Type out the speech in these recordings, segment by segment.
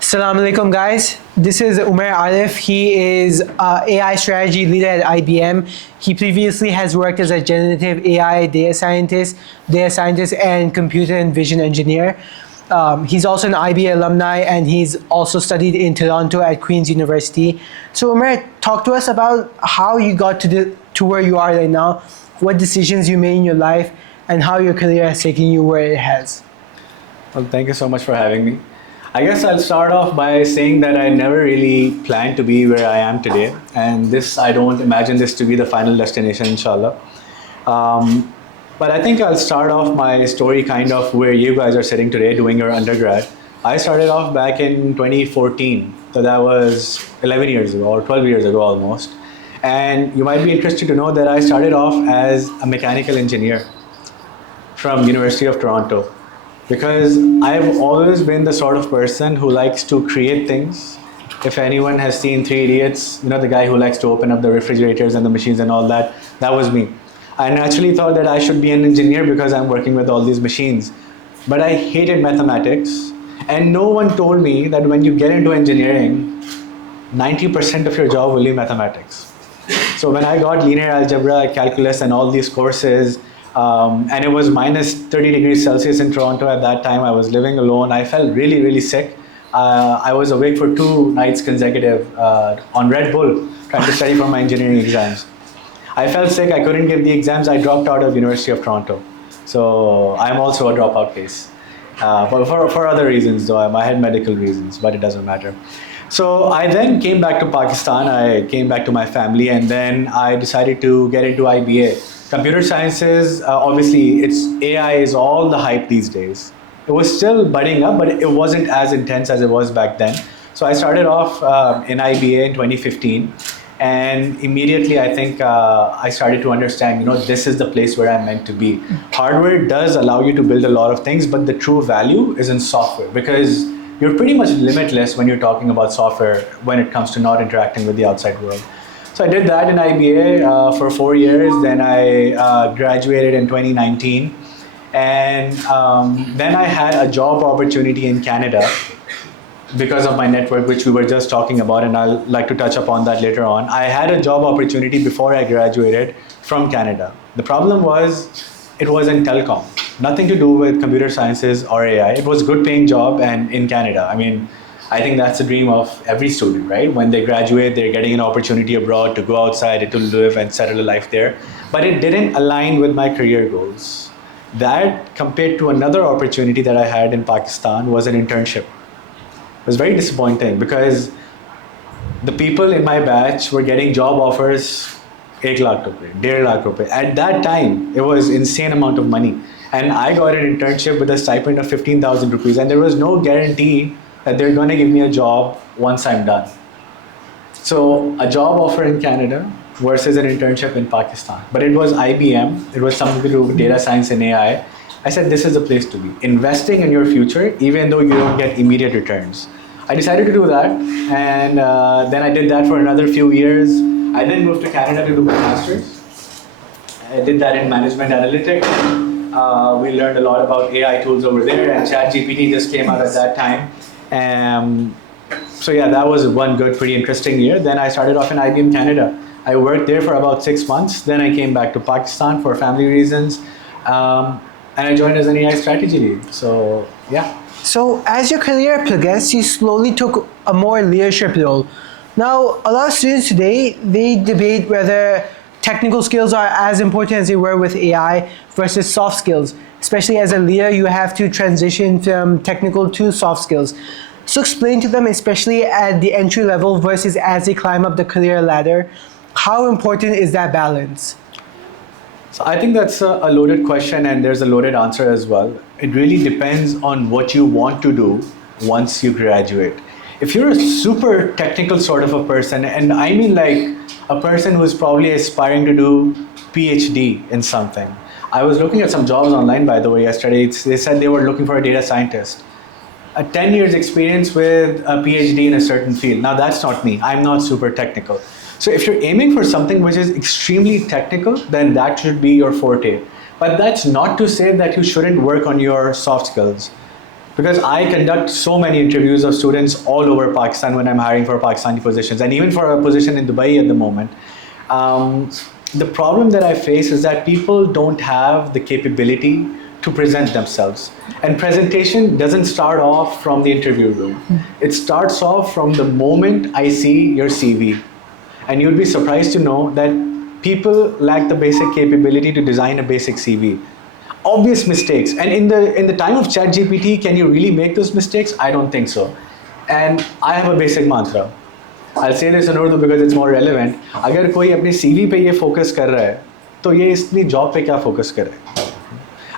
Assalamu alaikum, guys. This is Umair Arif. He is AI strategy leader at IBM. He previously has worked as a generative AI data scientist, and computer and vision engineer. He's also an IB alumni, and he's also studied in Toronto at Queen's University. So, Umair, talk to us about how you got to where you are right now, what decisions you made in your life, and how your career has taken you where it has. Well, thank you so much for having me. I guess I'll start off by saying that I never really planned to be where I am today, and I don't imagine this to be the final destination, inshallah. But I think I'll start off my story kind of where you guys are sitting today doing your undergrad. I started off back in 2014, so that was 11 years ago or 12 years ago almost. And you might be interested to know that I started off as a mechanical engineer from University of Toronto, because I've always been the sort of person who likes to create things. If anyone has seen Three Idiots, you know, the guy who likes to open up the refrigerators and the machines and all that, that was me. I naturally thought that I should be an engineer because I'm working with all these machines. But I hated mathematics, and no one told me that when you get into engineering, 90% of your job will be mathematics. So when I got linear algebra, calculus, and all these courses, and it was minus 30 degrees Celsius in Toronto at that time. I was living alone. I felt really, really sick. I was awake for 2 nights consecutive on Red Bull, trying to study for my engineering exams. I felt sick. I couldn't give the exams. I dropped out of University of Toronto. So I'm also a dropout case. For other reasons, though. I had medical reasons, but it doesn't matter. So I then came back to Pakistan. I came back to my family, and then I decided to get into IBA. Computer sciences, obviously, AI is all the hype these days. It was still budding up, but it wasn't as intense as it was back then. So I started off in IBA in 2015, and immediately I think I started to understand, this is the place where I'm meant to be. Hardware does allow you to build a lot of things, but the true value is in software, because you're pretty much limitless when you're talking about software when it comes to not interacting with the outside world. So I did that in IBA for 4 years. Then I graduated in 2019. And then I had a job opportunity in Canada because of my network, which we were just talking about, and I'll like to touch upon that later on. I had a job opportunity before I graduated from Canada. The problem was it was in telecom, nothing to do with computer sciences or AI. It was a good paying job, and in Canada. I think that's the dream of every student, right? When they graduate, they're getting an opportunity abroad to go outside, to live and settle a life there. But it didn't align with my career goals. That, compared to another opportunity that I had in Pakistan, was an internship. It was very disappointing because the people in my batch were getting job offers 1 lakh rupees, 1.5 lakh rupees. At that time, it was insane amount of money. And I got an internship with a stipend of 15,000 rupees, and there was no guarantee that they're going to give me a job once I'm done. So a job offer in Canada versus an internship in Pakistan. But it was IBM. It was something to do with data science and AI. I said, this is the place to be. Investing in your future, even though you don't get immediate returns. I decided to do that. And then I did that for another few years. I then moved to Canada to do my master's. I did that in management analytics. We learned a lot about AI tools over there, and ChatGPT just came out at that time. So yeah, that was one good, pretty interesting year. Then I started off in IBM Canada. I worked there for about 6 months. Then I came back to Pakistan for family reasons. And I joined as an AI strategy lead. So yeah. So as your career progressed, you slowly took a more leadership role. Now, a lot of students today, they debate whether technical skills are as important as they were with AI versus soft skills. Especially as a leader, you have to transition from technical to soft skills. So explain to them, especially at the entry level versus as they climb up the career ladder, how important is that balance? So I think that's a loaded question, and there's a loaded answer as well. It really depends on what you want to do once you graduate. If you're a super technical sort of a person, and I mean like a person who's probably aspiring to do PhD in something. I was looking at some jobs online, by the way, yesterday. They said they were looking for a data scientist. A 10 years experience with a PhD in a certain field. Now that's not me. I'm not super technical. So if you're aiming for something which is extremely technical, then that should be your forte. But that's not to say that you shouldn't work on your soft skills. because I conduct so many interviews of students all over Pakistan when I'm hiring for Pakistani positions, and even for a position in Dubai at the moment. The problem that I face is that people don't have the capability to present themselves. And presentation doesn't start off from the interview room. It starts off from the moment I see your CV. And you'd be surprised to know that people lack the basic capability to design a basic CV. Obvious mistakes. And in the time of ChatGPT, can you really make those mistakes? I don't think so. And I have a basic mantra. I'll say this in Urdu because it's more relevant. अगर कोई अपने CV पे ये focus कर रहा है, तो ये इसकी job पे क्या focus कर रहा है?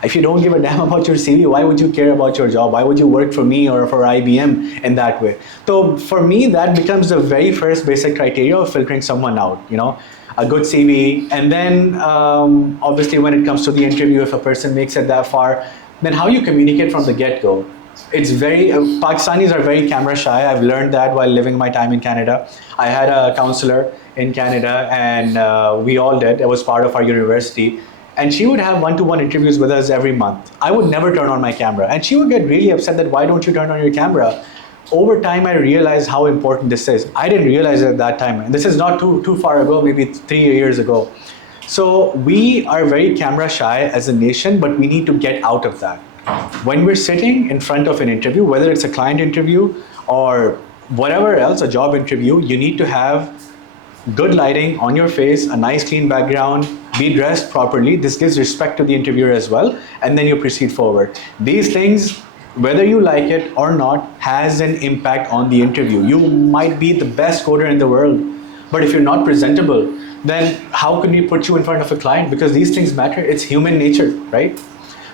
If you don't give a damn about your CV, why would you care about your job? Why would you work for me or for IBM in that way? So for me, that becomes the very first basic criteria of filtering someone out. You know, a good CV, and then obviously when it comes to the interview, if a person makes it that far, then how you communicate from the get-go. It's very Pakistanis are very camera shy. I've learned that while living my time in Canada. I had a counselor in Canada, and we all did. It was part of our university. And she would have one-to-one interviews with us every month. I would never turn on my camera. And she would get really upset that, why don't you turn on your camera? Over time, I realized how important this is. I didn't realize it at that time. And this is not too far ago, maybe 3 years ago. So we are very camera shy as a nation, but we need to get out of that. When we're sitting in front of an interview, whether it's a client interview or whatever else, a job interview, you need to have good lighting on your face, a nice clean background, be dressed properly. This gives respect to the interviewer as well, and then you proceed forward. These things, whether you like it or not, has an impact on the interview. You might be the best coder in the world, but if you're not presentable, then how can we put you in front of a client? Because these things matter. It's human nature, right?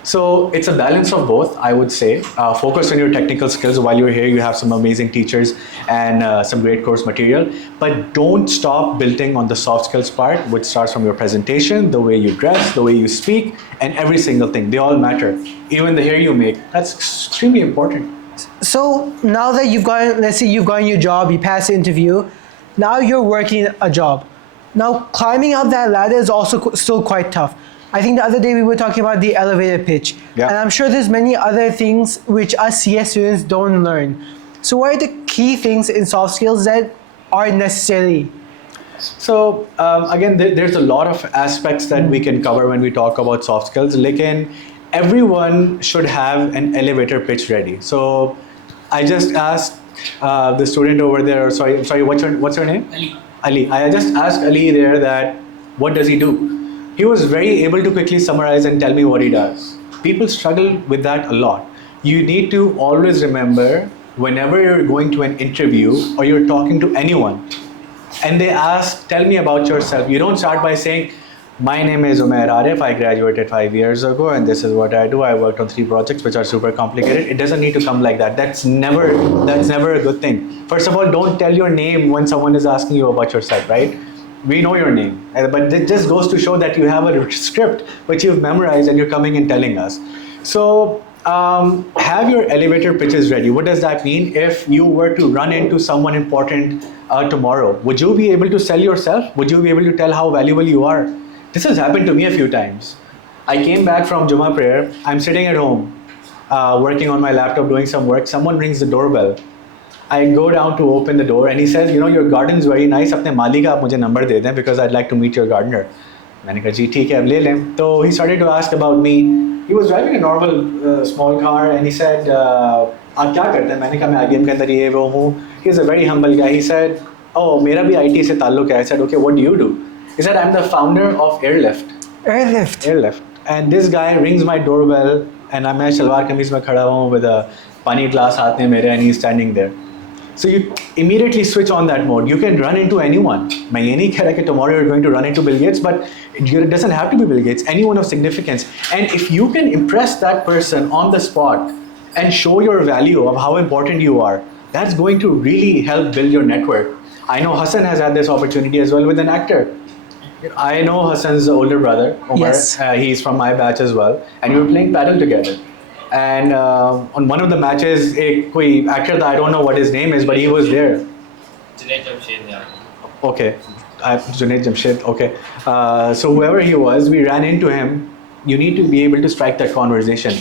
So it's a balance of both, I would say. Focus on your technical skills. While you're here, you have some amazing teachers and some great course material. But don't stop building on the soft skills part, which starts from your presentation, the way you dress, the way you speak, and every single thing. They all matter. Even the hair you make. That's extremely important. So now that you've gotten, let's say you've gotten your job, you passed the interview, now you're working a job. Now climbing up that ladder is also still quite tough. I think the other day we were talking about the elevator pitch. Yeah. And I'm sure there's many other things which us CS students don't learn. So what are the key things in soft skills that are necessary? So again, there's a lot of aspects that we can cover when we talk about soft skills. Lekin everyone should have an elevator pitch ready. So I just asked the student over there, sorry, what's your name? Ali. I just asked Ali there that, what does he do? He was very able to quickly summarize and tell me what he does. People struggle with that a lot. You need to always remember, whenever you're going to an interview or you're talking to anyone, and they ask, tell me about yourself, you don't start by saying, my name is Umair Arif, I graduated 5 years ago, and this is what I do. I worked on 3 projects which are super complicated. It doesn't need to come like that. That's never a good thing. First of all, don't tell your name when someone is asking you about yourself, right? We know your name, but it just goes to show that you have a script which you've memorized and you're coming and telling us. So have your elevator pitches ready. What does that mean? If you were to run into someone important tomorrow, would you be able to sell yourself? Would you be able to tell how valuable you are? This has happened to me a few times. I came back from Jummah prayer. I'm sitting at home, working on my laptop, doing some work. Someone rings the doorbell. I go down to open the door, and he says, you know, your garden's very nice. अपने माली का आप मुझे number दे दें because I'd like to meet your gardener. मैंने कहा जी ठीक है अब ले लें. So he started to ask about me. He was driving a normal small car, and he said, आप क्या करते हैं? मैंने कहा मैं IBM के अंदर ये वो हूँ. He is a very humble guy. He said, oh मेरा भी IT से ताल्लुक है. I said, okay, what do you do? He said, I'm the founder of Airlift. Airlift. And this guy rings my doorbell, and मैं शलवार कमीज में खड़ा हूँ with a पानी glass हाथ में मेरे, and he's standing there. So you immediately switch on that mode. You can run into anyone. मैं ये नहीं कह रहा कि tomorrow you're going to run into Bill Gates, but it doesn't have to be Bill Gates. Anyone of significance. And if you can impress that person on the spot and show your value of how important you are, that's going to really help build your network. I know Hassan has had this opportunity as well with an actor. I know Hassan's older brother, Omar. Yes. He's from my batch as well. And we were playing paddle together. And on one of the matches, koi actor, I don't know what his name is, but he was there. Junaid Jamshed, yeah. Okay, Junaid Jamshed. Okay, so whoever he was, we ran into him. You need to be able to strike that conversation.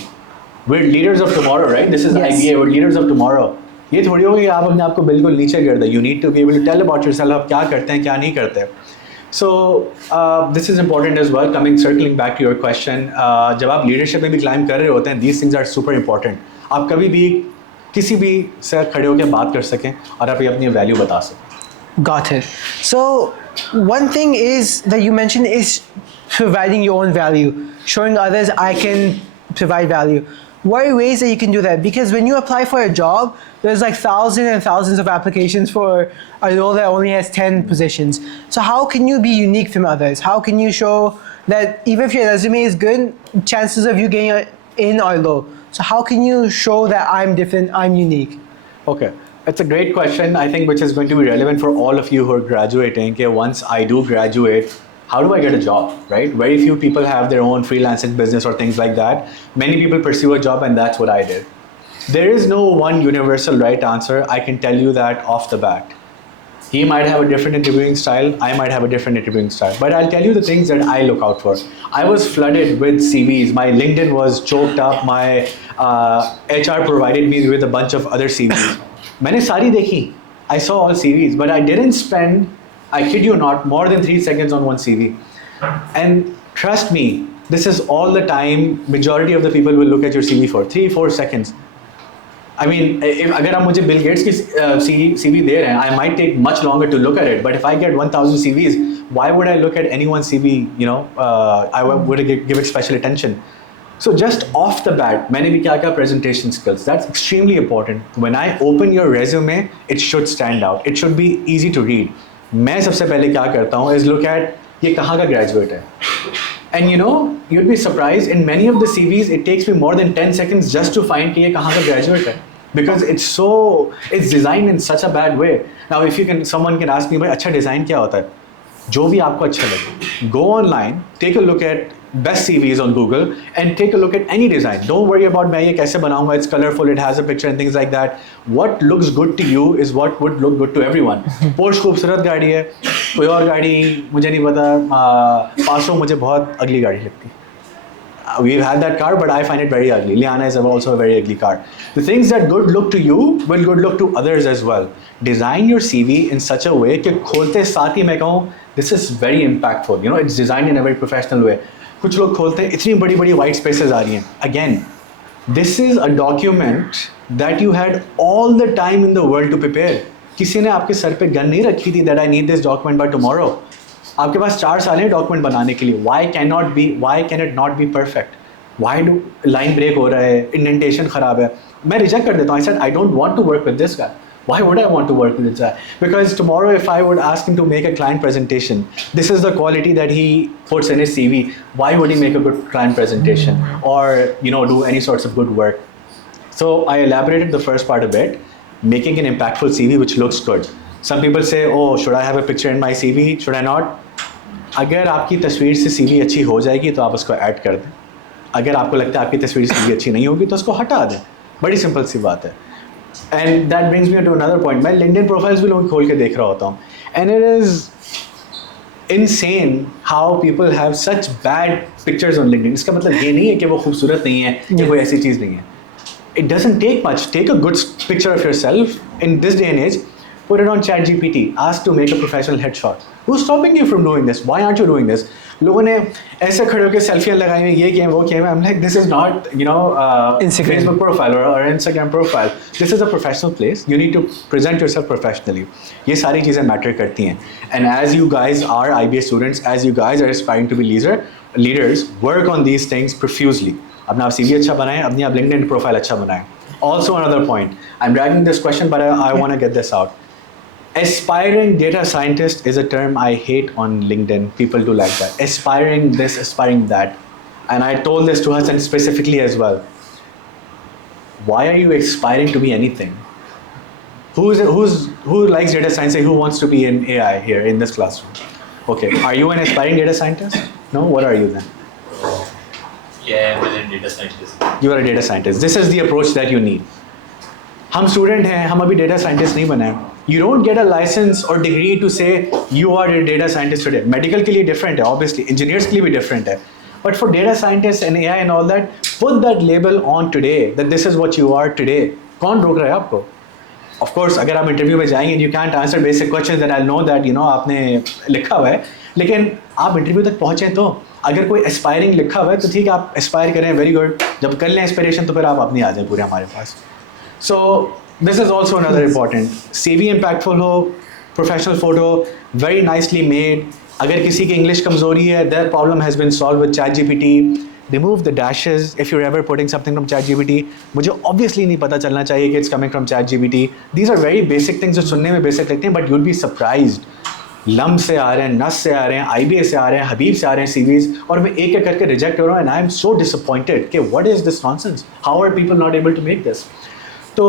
we're leaders of tomorrow, right? This is Yes. IBA, we're leaders of tomorrow. ये थोड़ी होगी कि आप अपने आप को बिल्कुल नीचे कर दें. You need to be able to tell about yourself, आप क्या करते हैं, क्या नहीं करते. So this is important as well. Circling back to your question, जब आप leadership में भी climb कर रहे होते हैं, these things are super important. आप कभी भी किसी भी से खड़े होकर बात कर सकें और आप अपनी value बता सकें. Got it. So one thing is that you mentioned is providing your own value, showing others I can provide value. What are ways that you can do that? Because when you apply for a job, there's like thousands and thousands of applications for a role that only has 10 positions. So how can you be unique from others? How can you show that even if your resume is good, chances of you getting in are low? So how can you show that I'm different, I'm unique? Okay, it's a great question, I think, which is going to be relevant for all of you who are graduating. Okay, once I do graduate, how do I get a job, right? Very few people have their own freelancing business or things like that. Many people pursue a job, and that's what I did. There is no one universal right answer. I can tell you that off the bat. He might have a different interviewing style, I might have a different interviewing style, but I'll tell you the things that I look out for. I was flooded with CVs. My LinkedIn was choked up. My HR provided me with a bunch of other CVs. मैंने सारी देखी. I saw all CVs, but I didn't spend, I kid you not, more than 3 seconds on one CV. And trust me, this is all the time majority of the people will look at your CV for 3-4 seconds. I mean, if अगर आप मुझे Bill Gates की CV दे रहे हैं, I might take much longer to look at it. But if I get 1,000 CVs, why would I look at anyone's CV? You know, I would give it special attention. So just off the bat, मैंने भी क्या presentation skills. That's extremely important. When I open your resume, it should stand out. It should be easy to read. मैं सबसे पहले क्या करता हूँ is look at ये कहाँ का graduate है. And you know, you'd be surprised, in many of the CVs, it takes me more than 10 seconds just to find कि ये कहाँ का graduate है. Because it's designed in such a bad way. Now, if someone can ask me, भाई अच्छा design क्या होता है? जो भी आपको अच्छा लगे. Go online, take a look at best CVs on Google and take a look at any design. Don't worry about मैं ये कैसे बनाऊंगा. It's colorful, it has a picture and things like that. What looks good to you is what would look good to everyone. Porsche खूबसूरत गाड़ी है. कोई और गाड़ी मुझे नहीं पता. Passo मुझे बहुत अगली गाड़ी लगती है. We've had that car, but I find it very ugly. Liana is also a very ugly car. The things that good look to you will good look to others as well. Design your CV in such a way कि खोलते साथ ही मैं कहूँ, this is very impactful. You know, it's designed in a very professional way. कुछ लोग खोलते हैं, इतनी बड़ी बड़ी white spaces आ रही हैं. Again, this is a document that you had all the time in the world to prepare. किसी ने आपके सर पे गन नहीं रखी थी that I need this document by tomorrow. आपके पास 4 साल हैं डॉक्यूमेंट बनाने के लिए. Why can it not be perfect? Why do line break हो रहा है, indentation खराब है. मैं रिजेक्ट कर देता हूँ. I said I don't want to work with this guy. Why would I want to work with this guy? Because tomorrow if I would ask him to make a client presentation, this is the quality that he puts in his CV. Why would he make a good client presentation or do any sorts of good work? So I elaborated the first part a bit, making an impactful CV which looks good. Some people say, oh, should I have a picture in my CV? Should I not? अगर आपकी तस्वीर से CV अच्छी हो जाएगी तो आप उसको ऐड कर दें. अगर आपको लगता है आपकी तस्वीर से CV अच्छी नहीं होगी तो उसको हटा दें. बड़ी सिंपल सी बात है. And that brings me to another point. मैं LinkedIn profiles भी लोग खोल के देख रहा होता हूँ. And it is insane how people have such bad pictures on LinkedIn. इसका मतलब ये नहीं है कि वो खूबसूरत नहीं है या कोई ऐसी चीज़ नहीं है. It doesn't take much. Take a good picture of yourself in this day and age. Put it on ChatGPT. Ask to make a professional headshot. Who's stopping you from doing this? Why aren't you doing this? लोगों ने ऐसे खड़े होकर सेल्फियाँ लगाई हुई, ये किए वो किए. I'm like, this is not Instagram. Facebook profile or Instagram profile. This is a professional place. You need to present yourself professionally. ये सारी चीज़ें matter करती हैं. And as you guys are IBA students, as you guys are aspiring to be leaders, work on these things profusely. अपना आप CV अच्छा बनाएं, अपनी आप LinkedIn profile अच्छा बनाएं. Also another point. I'm dragging this question, but I want to get this out. Aspiring data scientist is a term I hate on LinkedIn. People do like that. Aspiring this, aspiring that. And I told this to Hassan specifically as well. Why are you aspiring to be anything? Who likes data science? Who wants to be in AI here in this classroom? Okay, are you an aspiring data scientist? No? What are you then? Yeah, I'm a data scientist. You are a data scientist. This is the approach that you need. हम student हैं, हम अभी data scientist नहीं बने. You don't get a license or degree to say you are a data scientist today. Medical के लिए different है, obviously. Engineers के लिए भी डिफरेंट है. But for data scientists and AI and all that, put that label on today that this is what you are today. कौन रोक रहा है आपको? Of course, अगर आप इंटरव्यू में जाएंगे, you can't answer basic questions and I'll know that आपने लिखा हुआ है. लेकिन आप इंटरव्यू तक पहुंचे तो अगर कोई एस्पायरिंग लिखा हुआ है तो ठीक है, आप एस्पायर करें, वेरी गुड. जब कर लें एस्पिरेशन तो फिर आप अपनी आ जाएं पूरे हमारे पास. So this is also another important. CV impactful हो, professional photo, very nicely made. अगर किसी की इंग्लिश कमजोरी है, their problem has been solved with ChatGPT. Remove the dashes if you're ever putting something from ChatGPT. मुझे obviously नहीं पता चलना चाहिए कि it's coming from ChatGPT. These are very basic things जो सुनने में basic लगते हैं, but you'll be surprised. Lump से आ रहे हैं, नस से आ रहे हैं, IBA से आ रहे हैं, हबीब से आ रहे हैं CVs, और मैं एक एक करके रिजेक्ट हो रहा हूँ, and I am so disappointed कि what is this nonsense? How are people not able to make this? So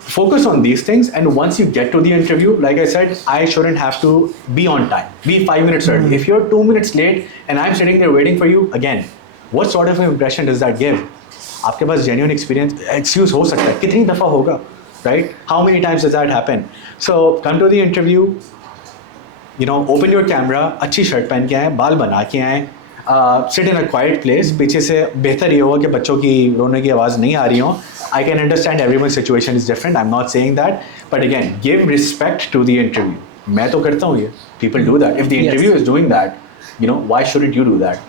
focus on these things, and once you get to the interview, like I said, I shouldn't have to be on time. Be 5 minutes early. If you're 2 minutes late and I'm sitting there waiting for you, again, what sort of an impression does that give? आपके पास genuine experience, excuse हो सकता है, कितनी दफ़ा होगा, right? How many times does that happen? So come to the interview, open your camera, अच्छी shirt पहन के आए, बाल बना के आए, sit in a quiet place. पीछे से बेहतर ये होगा कि बच्चों की रोने की आवाज़ नहीं आ रही हो. I can understand everyone's situation is different. I'm not saying that. But again, give respect to the interview. मैं तो करता हूँ ये. People do that. If the interview is doing that, why shouldn't you do that?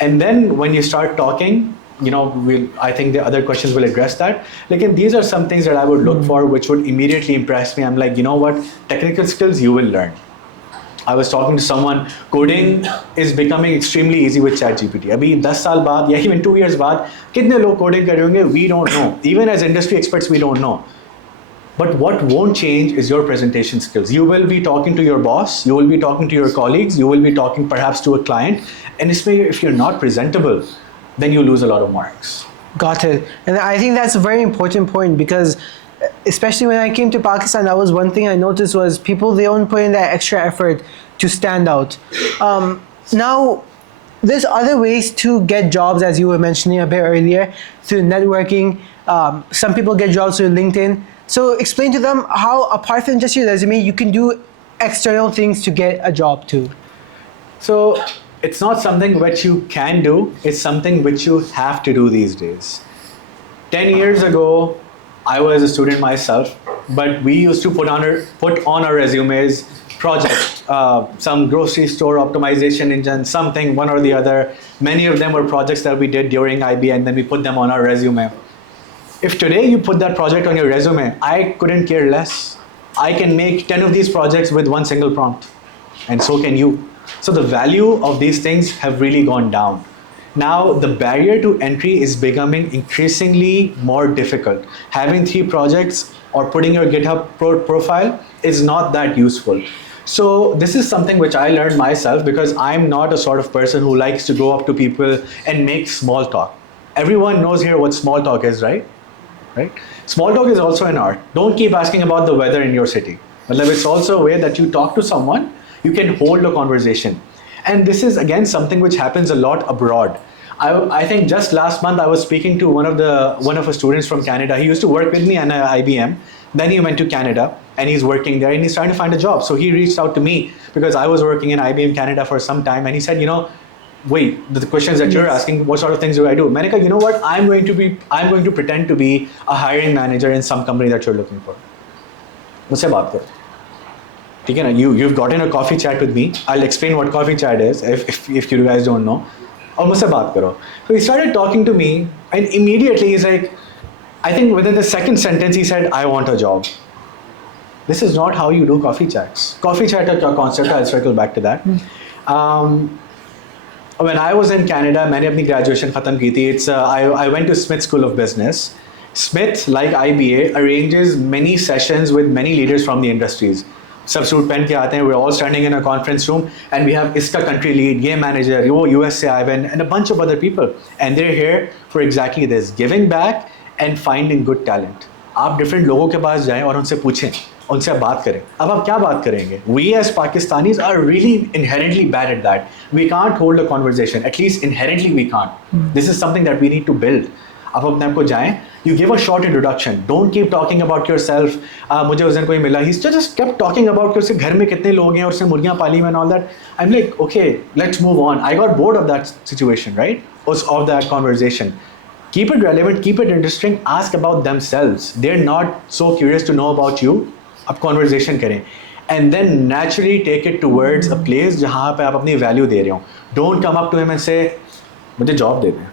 And then when you start talking, I think the other questions will address that. Like, these are some things that I would look for, which would immediately impress me. I'm like, you know what? Technical skills you will learn. I was talking to someone, coding is becoming extremely easy with ChatGPT. अभी 10 साल बाद या even 2 years बाद कितने लोग coding कर रहे होंगे, we don't know. Even as industry experts, we don't know. But what won't change is your presentation skills. You will be talking to your boss, you will be talking to your colleagues, you will be talking perhaps to a client, and if you're not presentable, then you lose a lot of marks. Got it. And I think that's a very important point, because especially when I came to Pakistan, that was one thing I noticed was people, they don't put in that extra effort to stand out. Now, there's other ways to get jobs, as you were mentioning a bit earlier, through networking. Some people get jobs through LinkedIn. So explain to them how, apart from just your resume, you can do external things to get a job too. So it's not something which you can do, it's something which you have to do these days. 10 years ago, I was a student myself, but we used to put on our resumes project, some grocery store optimization engine, something, one or the other. Many of them were projects that we did during IB, and then we put them on our resume. If today you put that project on your resume, I couldn't care less. I can make 10 of these projects with one single prompt, and so can you. So the value of these things have really gone down. Now the barrier to entry is becoming increasingly more difficult. Having 3 projects or putting your GitHub profile is not that useful. So this is something which I learned myself, because I'm not a sort of person who likes to go up to people and make small talk. Everyone knows here what small talk is, right? Small talk is also an art. Don't keep asking about the weather in your city. It's also a way that you talk to someone, you can hold a conversation. And this is again something which happens a lot abroad. I think just last month I was speaking to one of the students from Canada. He used to work with me at IBM. Then he went to Canada and he's working there and he's trying to find a job. So he reached out to me because I was working in IBM Canada for some time, and he said, wait, the questions that you're asking, what sort of things do I do? Manika, you know what? I'm going to pretend to be a hiring manager in some company that you're looking for. मुझसे बात करो. ठीक है ना? You've gotten a coffee chat with me. I'll explain what coffee chat is if you guys don't know. और मुझसे बात करो. So he started talking to me, and immediately he's like, I think within the second sentence he said, I want a job. This is not how you do coffee chats. Coffee chat का concept, I'll circle back to that. When I was in Canada, मैंने अपनी graduation ख़त्म की थी. I went to Smith School of Business. Smith, like IBA, arranges many sessions with many leaders from the industries. सब suit पहन के आते हैं. We're all standing in a conference room, and we have इसका country lead, ये manager, वो US से आए हैं, and a bunch of other people. And they're here for exactly this, giving back and finding good talent. आप different लोगों के पास जाएं और उनसे पूछें, उनसे बात करें. अब आप क्या बात करेंगे? We as Pakistanis are really inherently bad at that. We can't hold a conversation. At least inherently we can't. This is something that we need to build. आप अपने आप को जाएं, you give a short introduction, don't keep talking about yourself. मुझे उस दिन कोई मिला, he just kept talking about कि उसके घर में कितने लोग हैं और उसने मुर्गियाँ पाली में and all that. I'm like, okay, let's move on. I got bored of that situation, right? Of that conversation. Keep it relevant, keep it interesting, ask about themselves. They're not so curious to know about you. अब conversation करें. And then naturally take it towards a place जहाँ पे आप अपनी value दे रहे हो. Don't come up to him and say, मुझे job दे दें.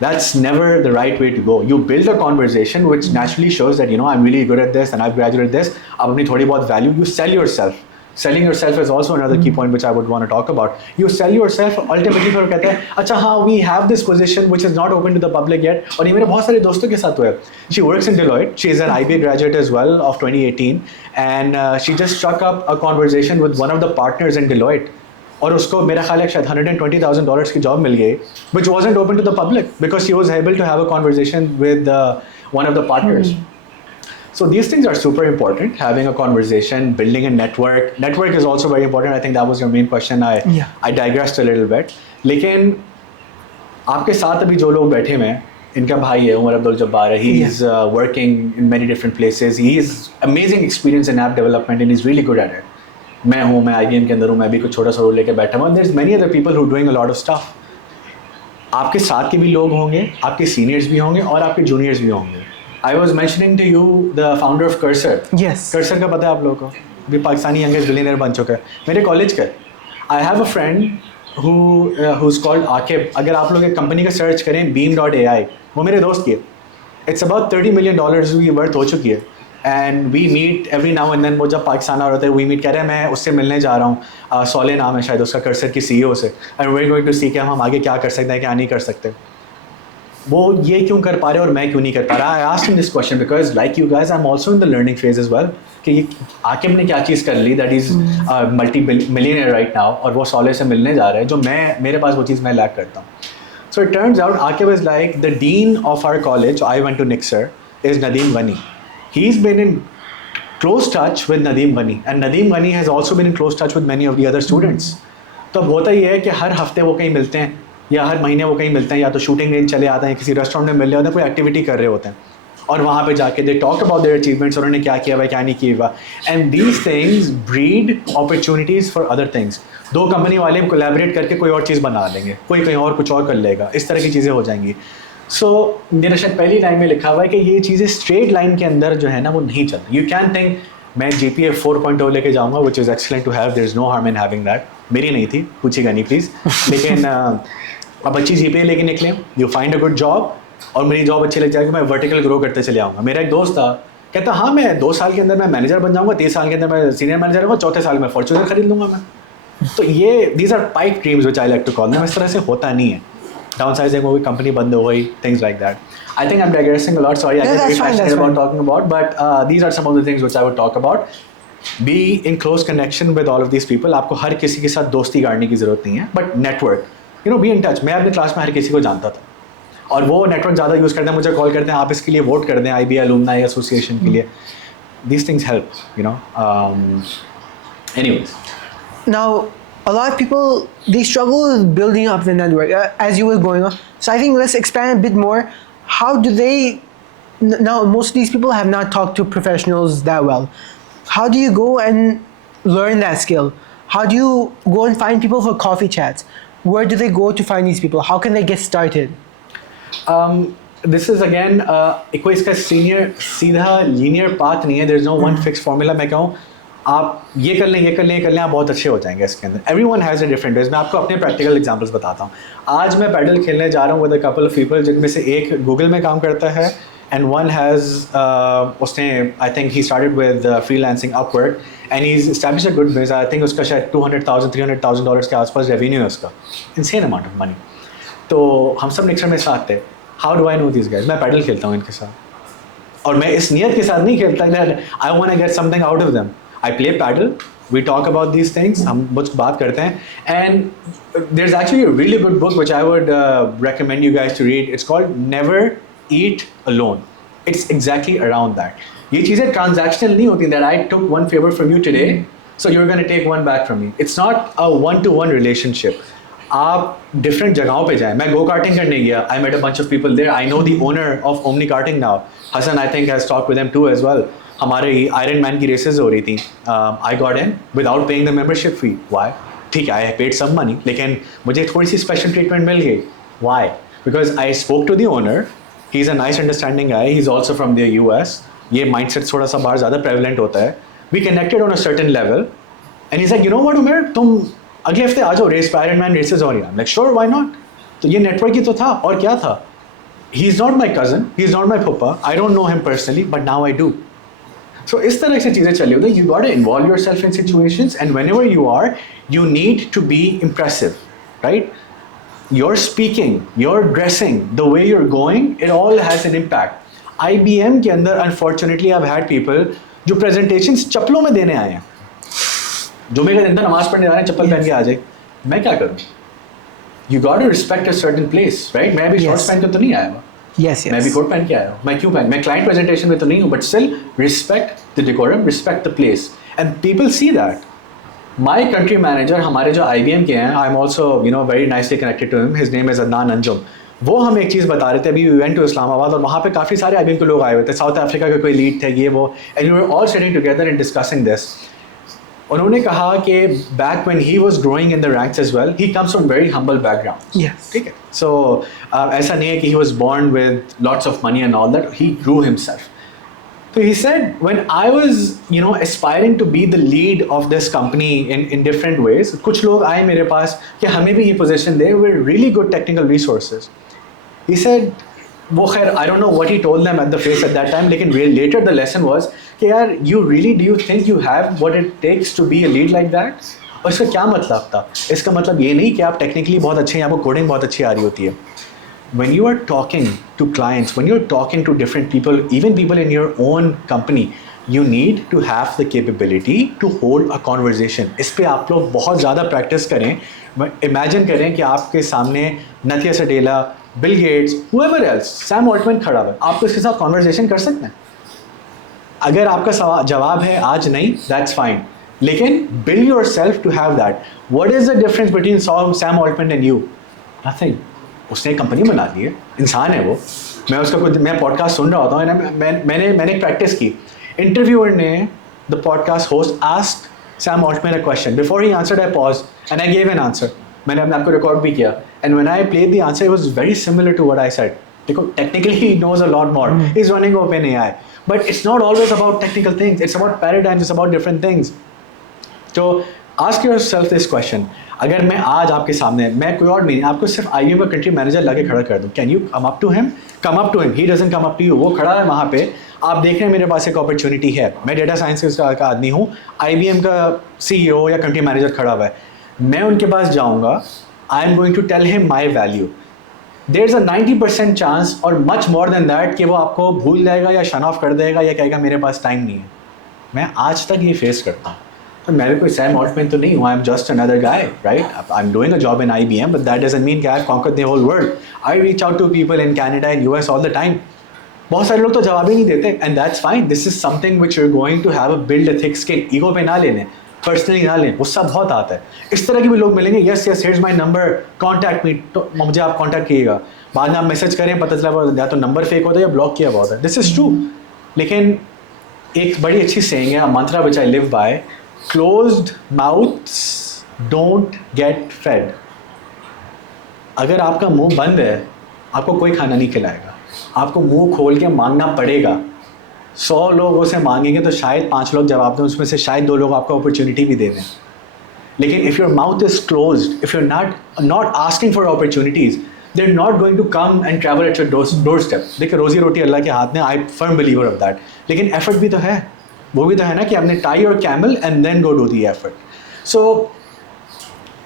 That's never the right way to go. You build a conversation which naturally shows that, you know, I'm really good at this and I've graduated this. आप अपनी थोड़ी बहुत value, you sell yourself. Selling yourself is also another key point which I would want to talk about. You sell yourself, ultimately फिर कहते हैं, अच्छा हाँ, we have this position which is not open to the public yet. और ये मेरे बहुत सारे दोस्तों के साथ हुआ है. She works in Deloitte. She is an IB graduate as well of 2018, and she just struck up a conversation with one of the partners in Deloitte. और उसको मेरा ख्याल है शायद $120,000 की जॉब मिल गई, which wasn't open to the public because she was able to have a conversation with one of the partners. So these things are super important. Having a conversation, building a network. Network is also very important. I think that was your main question. I digressed a little bit. लेकिन आपके साथ अभी जो लोग बैठे हैं, इनका भाई है Umar Abdul Jabbar. He is working in many different places. He is amazing experience in app development and he's really good at it. मैं हूँ, मैं IBM के अंदर हूँ, मैं भी कुछ छोटा सा रोल लेके बैठा हूँ. There's many other people who are doing a lot of stuff. आपके साथ के भी लोग होंगे, आपके सीनियर्स भी होंगे और आपके जूनियर्स भी होंगे. I was mentioning to you the founder of Cursor. Yes. Cursor का पता है आप लोगों को? अभी पाकिस्तानी यंगेस्ट बिलियनर बन चुका है. मेरे कॉलेज का. I have a friend who's called Akib. अगर आप लोग एक कंपनी का सर्च करें, Beam.ai, वो मेरे दोस्त की है. It's about $30 million की वर्थ हो चुकी है. And we meet every now and then. वो जब पाकिस्तान आ रहा है, we meet. कह रहे हैं मैं उससे मिलने जा रहा हूँ. सोले नाम है शायद उसका, कर्सर की CEO से. And we're going to see कि हम आगे क्या कर सकते हैं, क्या नहीं कर सकते. वो ये क्यों कर पा रहे और मैं क्यों नहीं कर पा रहा. I asked him this question because like you guys, I'm also in the learning phase as well. कि ये आकिब ने क्या चीज़ कर ली that is multi-millionaire right now और वो सोले से मिलने जा रहा है जो मेरे पास वो चीज़ मैं लैक करता हूँ. So it turns out Akib is like the dean of our college. I went to Nixer. Is Nadeem Ghani. He's been in close touch with Nadeem Ghani, and Nadeem Ghani has also been in close touch with many of the other students. तो अब होता ये है कि हर हफ्ते वो कहीं मिलते हैं या हर महीने वो कहीं मिलते हैं, या तो शूटिंग रेंज चले आते हैं, किसी रेस्टोरेंट में मिल रहे होते हैं, कोई एक्टिविटी कर रहे होते हैं और वहाँ पे जाके they talk about their achievements, उन्होंने क्या किया हुआ क्या नहीं किया हुआ. And these things breed opportunities for other things. दो कंपनी वाले कोलैबोरेट करके कोई और चीज़ बना लेंगे, कोई कहीं और कुछ और कर लेगा, इस तरह की चीज़ें हो जाएंगी. सो मेरा शायद पहली लाइन में लिखा हुआ है कि ये चीज़ें स्ट्रेट लाइन के अंदर जो है ना वो नहीं चलती. यू कैन थिंक मैं GPA 4.0 लेके जाऊँगा, which is excellent to have, there is no harm in having that. मेरी नहीं थी, पूछेगा नहीं प्लीज़. लेकिन अब अच्छी GPA लेके निकलें, you find a good job और मेरी जॉब अच्छी लग जाएगी, मैं वर्टिकल ग्रो करते चले आऊँगा. मेरा एक दोस्त था, कहता हाँ मैं 2 साल के अंदर मैं मैनेजर बन जाऊँगा, 3 साल के अंदर मैं सीनियर मैनेजर होगा, 4थे साल में फॉर्च्यूनर खरीद लूँगा मैं. तो ये these are pipe dreams which I like to call them. इस तरह से होता नहीं है. डाउनसाइजिंग हो गई, कंपनी बंद हो गई, things like that. I think I'm digressing a lot. Sorry, I get very passionate about talking about, but these are some of the things which I would talk about. Be in close connection with all of these people. आपको हर किसी के साथ दोस्ती गाड़ने की ज़रूरत नहीं है, but network. You know, be in touch. मैं अपने क्लास में हर किसी को जानता था और वो नेटवर्क ज़्यादा यूज़ करते हैं, मुझे कॉल करते हैं, आप इसके लिए वोट कर दें IB alumni एसोसिएशन के लिए. These things help, you know. Anyways. Now, a lot of people, they struggle with building up the network as you were going on. So I think let's expand a bit more. How do they, now most of these people have not talked to professionals that well. How do you go and learn that skill? How do you go and find people for coffee chats? Where do they go to find these people? How can they get started? This is again, कोई इसका सीधा linear path नहीं है. There is no one fixed formula. मैं कहूँ आप ये कर लें, ये कर लें, ये कर लें, आप बहुत अच्छे हो जाएंगे इसके अंदर. Everyone has a different ways. मैं आपको अपने practical examples बताता हूँ. आज मैं पैडल खेलने जा रहा हूँ with a couple of people, जिनमें से एक Google में काम करता है and one has उसने I think he started with freelancing Upwork and he's established a good business. I think उसका शायद $200,000-300,000 के आसपास revenue है उसका. Insane amount of money. तो हम सब निक्सर में साथ थे. How do I know these guys? मैं पैडल खेलता हूँ इनके साथ और मैं इस नियत के साथ नहीं खेलता that I want to get something out of them. I play paddle, we talk about these things, हम कुछ बात करते हैं. And there's actually a really good book which I would recommend you guys to read. It's called Never Eat Alone. It's exactly around that. ये चीज़ें transactional नहीं होती that I took one favor from you today, so you're going to take one back from me. It's not a one-to-one relationship. आप different जगहों पे जाएं. मैं go karting करने गया. I met a bunch of people there. I know the owner of Omni Karting now. Hassan, I think, has talked with them too as well. हमारे Iron Man की races हो रही थी. I got in without paying the membership fee. Why? ठीक है, I paid some money, लेकिन मुझे थोड़ी सी स्पेशल ट्रीटमेंट मिल गई. Why? Because I spoke to the owner. He's a nice, understanding guy. He's also from the US. ये mindset थोड़ा सा बाहर ज़्यादा prevalent होता है. We connected on a certain level. And he's like, you know what, Umair, तुम अगले हफ्ते आ जाओ, रेस पे आयरन मैन रेसेस हो रही हैं. Like sure, why not. तो ये नेटवर्क ही तो था, और क्या था. He is not my cousin, he is not my papa, I don't know him personally, but now I do. सो इस तरह से चीज़ें चली होती. You got to involve yourself in situations, and whenever you are, you need to be impressive, right. Your speaking, your dressing, the way you're going, it all has an impact. IBM के अंदर unfortunately I have had people जो presentations चप्पलों में देने आए हैं. जो मेरे अंदर नमाज पढ़ने जा रहे हैं, चप्पल पहन के आ जाए, मैं क्या करूँ. You got to respect a certain place, right. मैं भी शॉर्ट्स पहन के तो नहीं आया हूँ. Yes, yes. मैं भी कोट पहन के आया हूँ. मैं क्यों पहन, मैं क्लाइंट प्रेजेंटेशन में तो नहीं हूँ, but still respect the decorum, respect the place, and people see that. My country manager, हमारे जो IBM के हैं, I am also very nicely connected to him. His name is Adnan Anjum. वो हम एक चीज़ बता रहे थे. अभी वी वेंट टू इस्लामाबाद, और वहाँ पे काफ़ी सारे IBM के लोग आए हुए थे. साउथ अफ्रीका के कोई लीड थे, ये वो, and we were all sitting together and discussing this. उन्होंने कहा कि back when he was growing in the ranks as well, he comes from very humble background. Yes. ठीक है. सो ऐसा नहीं है कि he was born with lots of money and all that. He grew himself. So he said, when I was, aspiring to be the lead of this company in different ways, कुछ लोग आए मेरे पास कि हमें भी ये position they, with really good technical resources. He said, वो खैर, I don't know what he told them at the face at that time, लेकिन later the lesson was कि यार, do you think you have what it takes to be a lead like that? और इसका क्या मतलब था? इसका मतलब ये नहीं कि आप technically बहुत अच्छे हैं, आपको coding बहुत अच्छी आ रही होती है. When you are talking to clients, when you're talking to different people, even people in your own company, you need to have the capability to hold a conversation. इस पे आप लोग बहुत ज़्यादा practice करें. Imagine करें कि आपके सामने नथिया सटेला, Bill Gates, whoever else, Sam Altman खड़ा है. आप इसके साथ conversation कर सकते हैं. अगर आपका जवाब है आज नहीं, that's fine. लेकिन build yourself to have that. What is the difference between Sam Altman and you? Nothing. उसने एक कंपनी बना ली है, इंसान है वो. मैं पॉडकास्ट सुन रहा होता हूँ, मैंने एक प्रैक्टिस की. इंटरव्यूअर ने, the podcast host asked Sam Altman a question. Before he answered, I pause and I give an answer. मैंने अपने आप को रिकॉर्ड भी किया, and when I played the answer, it was very similar to what I said. देखो, technically he knows a lot more. He is running OpenAI, but it's not always about technical things. It's about paradigms, it's about different things. तो ask yourself this question. अगर मैं आज आपके सामने, मैं कोई और नहीं, आपको सिर्फ IBM का कंट्री मैनेजर लाके खड़ा कर दूं, can you come up to him? Come up to him. He doesn't come up to you. वो खड़ा है वहाँ पे, आप देख रहे हैं मेरे पास एक अपॉर्चुनिटी है. मैं डेटा साइंस का आदमी हूँ, IBM का CEO या कंट्री मैनेजर खड़ा हुआ है. मैं उनके पास जाऊँगा, I am going to tell him my value. There is a 90% chance और मच मोर देन दैट कि वो आपको भूल जाएगा या शन ऑफ कर देगा या कहेगा मेरे पास टाइम नहीं है. मैं आज तक ये फेस करता हूँ. तो मैं भी कोई सैम ऑल्टमैन तो नहीं हूँ. I am just another guy, right. I am doing a job in IBM, but that doesn't mean कि I have conquered the whole world. I reach out to people in Canada and US all the time. बहुत सारे लोग तो जवाब ही नहीं देते, and that's fine. This is something which you are going to have a build a thick skin. Ego पे ना लेने, पर्सनली ना लें, गुस्सा बहुत आता है. इस तरह के भी लोग मिलेंगे. Yes yes, here's my number, contact me. तो मुझे आप कॉन्टैक्ट कीजिएगा. बाद में आप मैसेज करें, पता चला या तो नंबर फेक होता है या ब्लॉक किया हुआ होता है. This is true. लेकिन एक बड़ी अच्छी सेइंग है, mantra which I live by, closed mouths don't get fed. अगर आपका मुंह बंद है, आपको कोई खाना नहीं खिलाएगा. आपको मुंह खोल के मांगना पड़ेगा. 100 लोगों से मांगेंगे तो शायद 5 लोग जवाब दें, उसमें से शायद 2 लोग आपको अपॉर्चुनिटी भी दे दें. लेकिन if your mouth is closed, if you're not asking for opportunities, they're not going to come and travel at your doorstep. देखिए, रोजी रोटी अल्लाह के हाथ में, I firm believer of that. लेकिन एफर्ट भी तो है. वो भी तो है ना कि आपने tie your camel and then go do the effort. So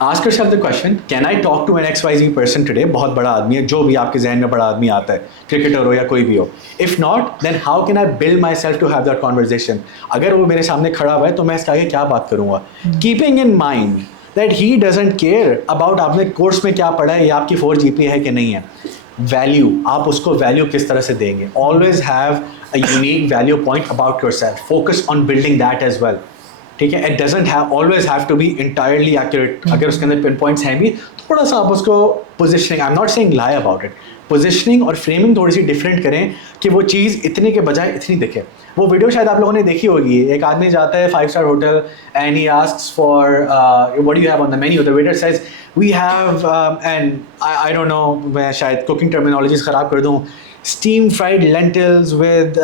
ask yourself the question, can I talk to an XYZ person today? बहुत बड़ा आदमी है, जो भी आपके जहन में बड़ा आदमी आता है, क्रिकेटर हो या कोई भी हो. If not, then how can I build myself to have that conversation? अगर वो मेरे सामने खड़ा हुआ है तो मैं इसके आगे क्या बात करूँगा? Keeping in mind that he doesn't care about आपने कोर्स में क्या पढ़ा है या आपकी 4 GPA है कि नहीं है. वैल्यू, आप उसको वैल्यू किस तरह से देंगे? Always have a unique value point about yourself. Focus on building that as well. ठीक है, it doesn't have always have to be entirely accurate. अगर उसके अंदर पिन पॉइंट्स हैं भी, थोड़ा सा आप उसको positioning, I am not saying lie about it, positioning और फ्रेमिंग थोड़ी सी डिफरेंट करें कि वो चीज़ इतने के बजाय इतनी दिखे. वो वीडियो शायद आप लोगों ने देखी होगी, एक आदमी जाता है 5-star hotel and he asks for what do you have on the menu, the waiter says we have and I don't know, मैं शायद कुकिंग टर्मिनोलॉजीज ख़राब कर दूँ, steam fried lentils with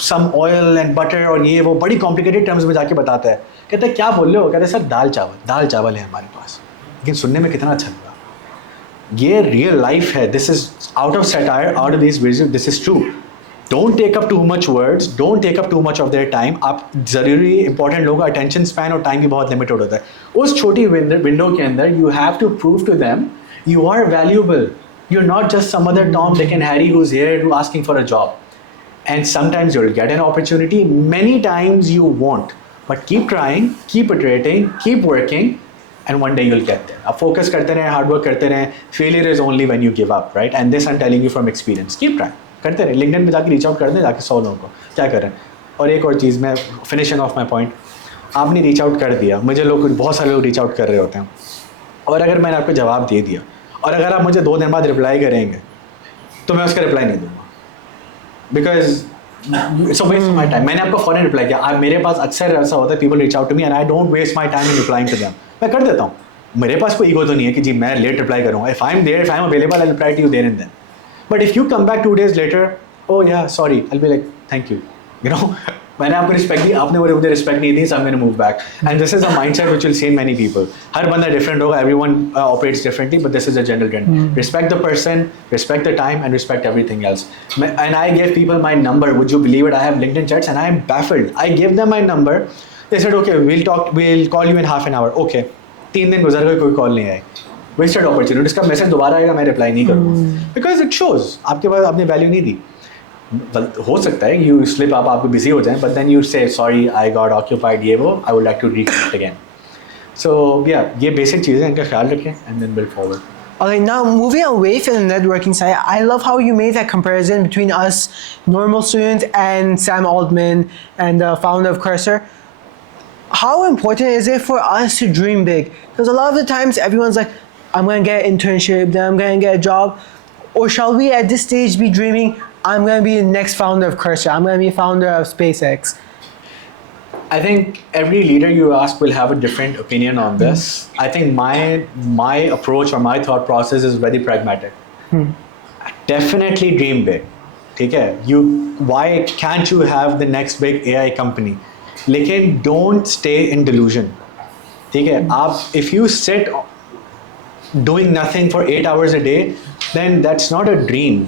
some oil and butter, और ये वो बड़ी complicated terms में जाके बताता है. कहते हैं क्या बोल रहे हो? कहते हैं सर दाल चावल है हमारे पास. लेकिन सुनने में कितना अच्छा लगा. ये रियल लाइफ है. This is out of satire, out of this video, this is true. Don't take up too much words, don't take up too much of their time. आप ज़रूरी इंपॉर्टेंट लोगों का अटेंशन स्पैन और time भी बहुत limited होता है. उस छोटी विंडो के अंदर you have to prove to them you are valuable. You're not just some other Tom, Dick and Harry who's here to asking for a job. And sometimes you'll get an opportunity, many times you won't. But keep trying, keep iterating, keep working, and one day you'll get there. अब focus करते रहें, hard work करते रहें. Failure is only when you give up, right? And this I'm telling you from experience. Keep trying. करते रहें. LinkedIn पे जाके reach out कर दें, जाके 100 लोगों को क्या कर रहे हैं. और एक और चीज़, मैं finishing off my point, आपने reach out कर दिया, मुझे लोग, बहुत सारे लोग reach out कर रहे होते हैं, और अगर मैंने आपको जवाब दे दिया और अगर आप मुझे 2 दिन बाद रिप्लाई करेंगे तो मैं उसका रिप्लाई नहीं दूंगा, because it's a waste of my time. मैंने आपको फ़ौरन रिप्लाई किया. आप मेरे पास अक्सर ऐसा होता है, people reach out to me and I don't waste my time in replying to them. मैं कर देता हूँ. मेरे पास कोई ईगो तो नहीं है कि जी मैं लेट रिप्लाई करूँगा. If I am there, if I am available, I reply to you there and then. But if you come back 2 days later, oh yeah sorry, I be like thank you, you know, मैंने आपको respect दी, आपने मुझे respect नहीं दी, so I am gonna move back. And this is a mindset which will see in many people. हर बंदा different होगा, everyone operates differently, but this is a general trend. Respect the person, respect the time, and respect everything else. And I give people my number. Would you believe it? I have LinkedIn chats and I am baffled. I give them my number. They said okay, we'll call you in half an hour. Okay. 3 दिन गुजर गए, कोई call नहीं आई. Wasted opportunity. इसका message दोबारा आएगा, मैं रिप्लाई नहीं करूँगा, बिकॉज इट शोज आपके पास आपने वैल्यू नहीं दी. हो सकता है यू स्लिप आप आपको बिजी हो जाए, but then you say sorry I got occupied, ये वो, I would like to reconnect again. So yeah ये बेसिक चीज़ें, इनका ख्याल रखें and then build forward. Alright, now moving away from the networking side, I love how you made that comparison between us normal students and Sam Altman and the founder of Cursor. How important is it for us to dream big? Because a lot of the times everyone's like, I'm going to get an internship, then I'm going to get a job. Or shall we at this stage be dreaming, I'm going to be the next founder of Cursor, I'm going to be founder of SpaceX? I think every leader you ask will have a different opinion on this. I think my approach or my thought process is very pragmatic. Definitely dream big. ठीक है? Why can't you have the next big AI company? लेकिन don't stay in delusion. ठीक है? if you sit doing nothing for 8 hours a day, then that's not a dream.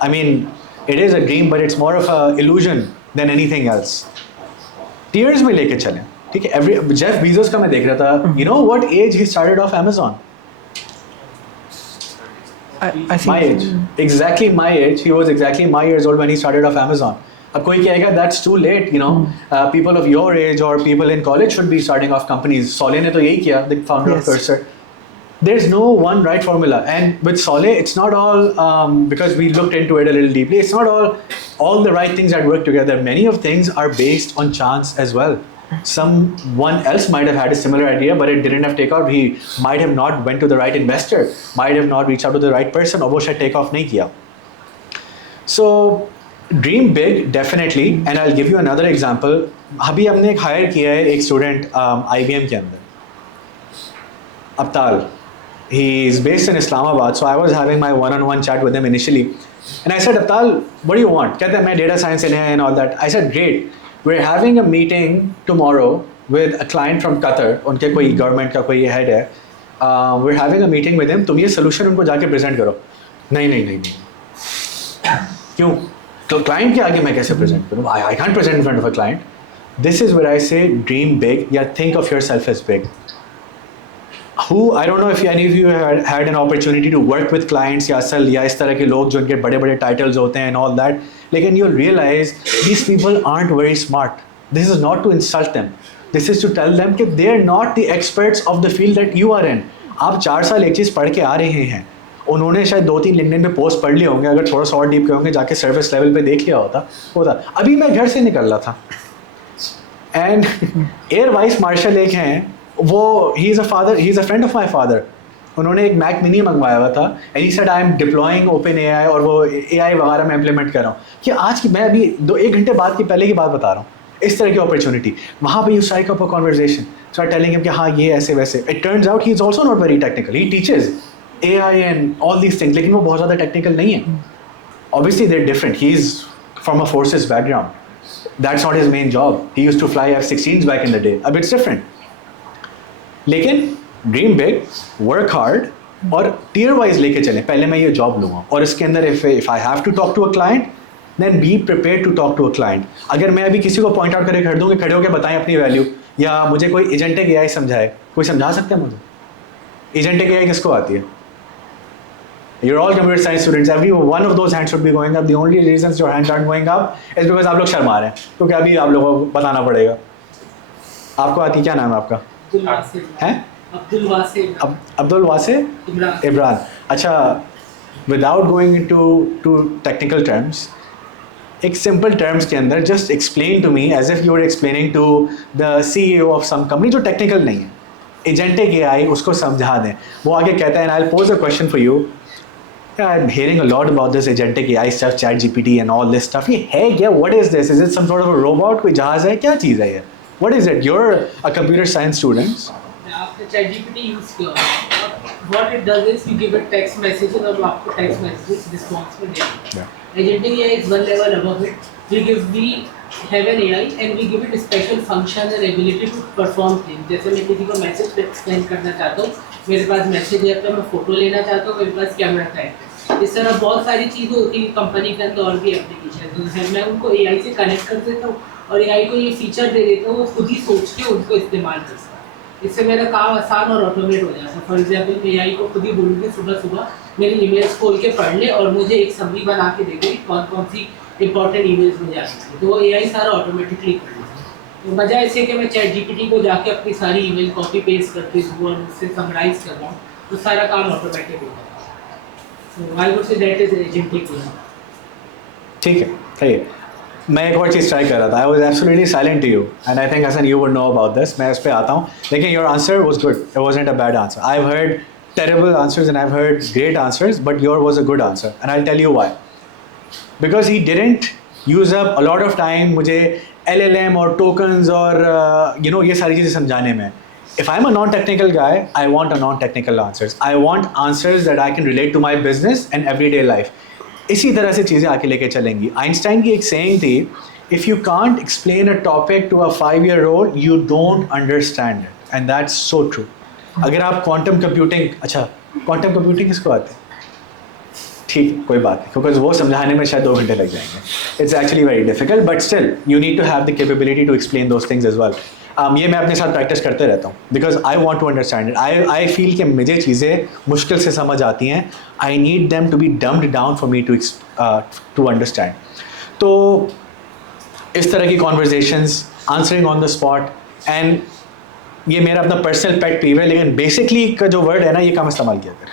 I mean, it is a dream, but it's more of a illusion than anything else. Tears में लेके चलें. ठीक है? Jeff Bezos का मैं देख रहा था. You know what age he started off Amazon? I think My age. Exactly my age. He was exactly my years old when he started off Amazon. अब कोई कहेगा that's too late, you know. People of your age or people in college should be starting off companies. Soleh ने तो यही किया, the founder of Cursor. There's no one right formula, and with Soleh, it's not all because we looked into it a little deeply. It's not all the right things that work together. Many of things are based on chance as well. Someone else might have had a similar idea, but it didn't have take off. He might have not went to the right investor, might have not reached out to the right person, और वो शायद take off नहीं किया. So dream big, definitely, and I'll give you another example. अभी हमने एक hire किया है एक student IBM के अंदर, Abtal. He is based in Islamabad, so I was having my one-on-one chat with him initially, and I said, Abtal, what do you want? कहते हैं मैं data science in है and all that. I said, great. We're having a meeting tomorrow with a client from Qatar. उनके कोई government का कोई head है. We're having a meeting with him. तुम ये solution उनको जाके present करो. नहीं. क्यों? तो client के आगे मैं कैसे present करूँ? I can't present in front of a client. This is where I say dream big. Yeah, think of yourself as big. I don't know if any of you had an opportunity to work with clients या असल या इस तरह के लोग जो उनके बड़े बड़े titles होते हैं and all that, लेकिन you'll realize these people aren't very smart. This is not to insult them. This is to tell them कि they are not the experts of the field that you are in. आप 4 साल एक चीज़ पढ़ के आ रहे हैं. उन्होंने शायद 2-3 LinkedIn पे पोस्ट पढ़ लिए होंगे, अगर थोड़ा सा और डीप होंगे जाके सर्विस लेवल पे देख लिया होता. अभी मैं घर से निकल रहा था एंड एयर वाइस मार्शल एक हैं, वो he is a friend of my father. उन्होंने एक मैक मिनी मंगवाया हुआ था and he said I am deploying open AI और वो एआई वगैरह मैं इम्प्लीमेंट कर रहा हूँ. कि आज की मैं अभी 1 घंटे बाद की पहले की बात बता रहा हूँ, इस तरह की अपॉर्चुनिटी. वहाँ पे you strike up a conversation, start telling him कि हाँ ये ऐसे वैसे. It turns out he is also not very technical. He teaches AI and all these things, लेकिन वो बहुत ज़्यादा टेक्निकल नहीं है. Obviously they are different. He is from a forces background. That's not his main job. He used to fly F-16s back in the day. A bit different. लेकिन dream big, work hard और tier wise लेके चलें. पहले मैं ये job लूँगा और इसके अंदर if I have to talk to a client then be prepare to talk to a client. अगर मैं अभी किसी को पॉइंट आउट करके खड़े दूँ कि खड़े होकर बताएं अपनी वैल्यू, या मुझे कोई एजेंटिक एआई समझाए, कोई समझा सकता है मुझे? एजेंटिक एआई किसको आती है? You're all computer science students. Every one of those hands should be going up. The only reasons your hands aren't going up is because आप लोग शर्मा रहे हैं. तो क्या भी आप लोगों को बताना पड़ेगा. आपको आती, क्या नाम है आपका? हैं? अब्दुल वासे इमरान. अच्छा, without going into technical terms, एक simple terms के अंदर just explain to me as if you were explaining to the CEO of some company जो technical नहीं है. Agentic AI उसको समझा दें. वो आगे कहता है, and I'll pose a question for you. Yeah, I'm hearing a lot about this agentic AI stuff, ChatGPT and all this stuff. ये है क्या? What is this? Is it some sort of a robot? कोई जहाज है? क्या चीज़ है ये? What is it? You're a computer science student. आपने ChatGPT यूज़ किया. What it does is you give it text messages और वो आपको text messages response में देगा. Agentic AI is one level above it. We have an AI and we give it special function and ability to perform things. जैसे मैं किसी को message send करना चाहता हूँ, मेरे पास मैसेज है तो मैं फ़ोटो लेना चाहता हूँ, मेरे पास कैमरा है. इस तरह बहुत सारी चीज़ें होती हैं कंपनी के अंदर और भी एप्लीकेशन है. मैं उनको एआई से कनेक्ट कर देता हूँ और एआई को ये फीचर दे देता हूँ, वो खुद ही सोच के उनको इस्तेमाल कर सकता है. इससे मेरा काम आसान और ऑटोमेट हो जाता है. फॉर एग्जाम्पल एआई को खुद ही बोलूँगी सुबह सुबह मेरी ईमेल्स खोल के पढ़ ले और मुझे एक समरी बना के दे दे कौन कौन सी इंपॉर्टेंट ईमेल्स मुझे आती है. तो वो एआई सारा ऑटोमेटिकली कर देता है. तो मज़ा ऐसे कि मैं ChatGPT को जाके अपनी सारी ईमेल कॉपी पेस्ट करके और उससे समराइज कर रहा हूँ, तो सारा काम ऑटोमेटिक होता है. So I would say that is agentic AI. ठीक है, सही है. मैं एक और चीज़ ट्राई कर रहा था. I was absolutely silent to you and I think Hassan you would know about this. मैं इस पे आता हूँ, लेकिन your answer was good. It wasn't a bad answer. I've heard terrible answers and I've heard great answers, but yours was a good answer and I'll tell you why. Because he didn't use up a lot of time मुझे LLM और tokens और ये सारी चीज़ें समझाने में. If I'm a non-technical guy, I want a non-technical answers. I want answers that I can relate to my business and everyday life. इसी तरह से चीज़ें आके लेके चलेंगी. आइंस्टाइन की एक saying थी, if you can't explain a topic to a 5-year-old, you don't understand it. And that's so true. अगर आप quantum computing, अच्छा quantum computing किसको आते हैं? ठीक है, कोई बात नहीं, क्योंकि वो समझाने में शायद 2 घंटे लग जाएंगे. It's actually very difficult, but still you need to have the capability to explain those things as well. ये मैं अपने साथ प्रैक्टिस करते रहता हूँ because I want to understand it. I feel कि मुझे चीज़ें मुश्किल से समझ आती हैं. I need them to be dumped down for me to understand. तो इस तरह की conversations, answering on the spot, and ये मेरा अपना पर्सनल पेट पीव है, लेकिन बेसिकली का जो वर्ड है ना, ये कम इस्तेमाल किया कर.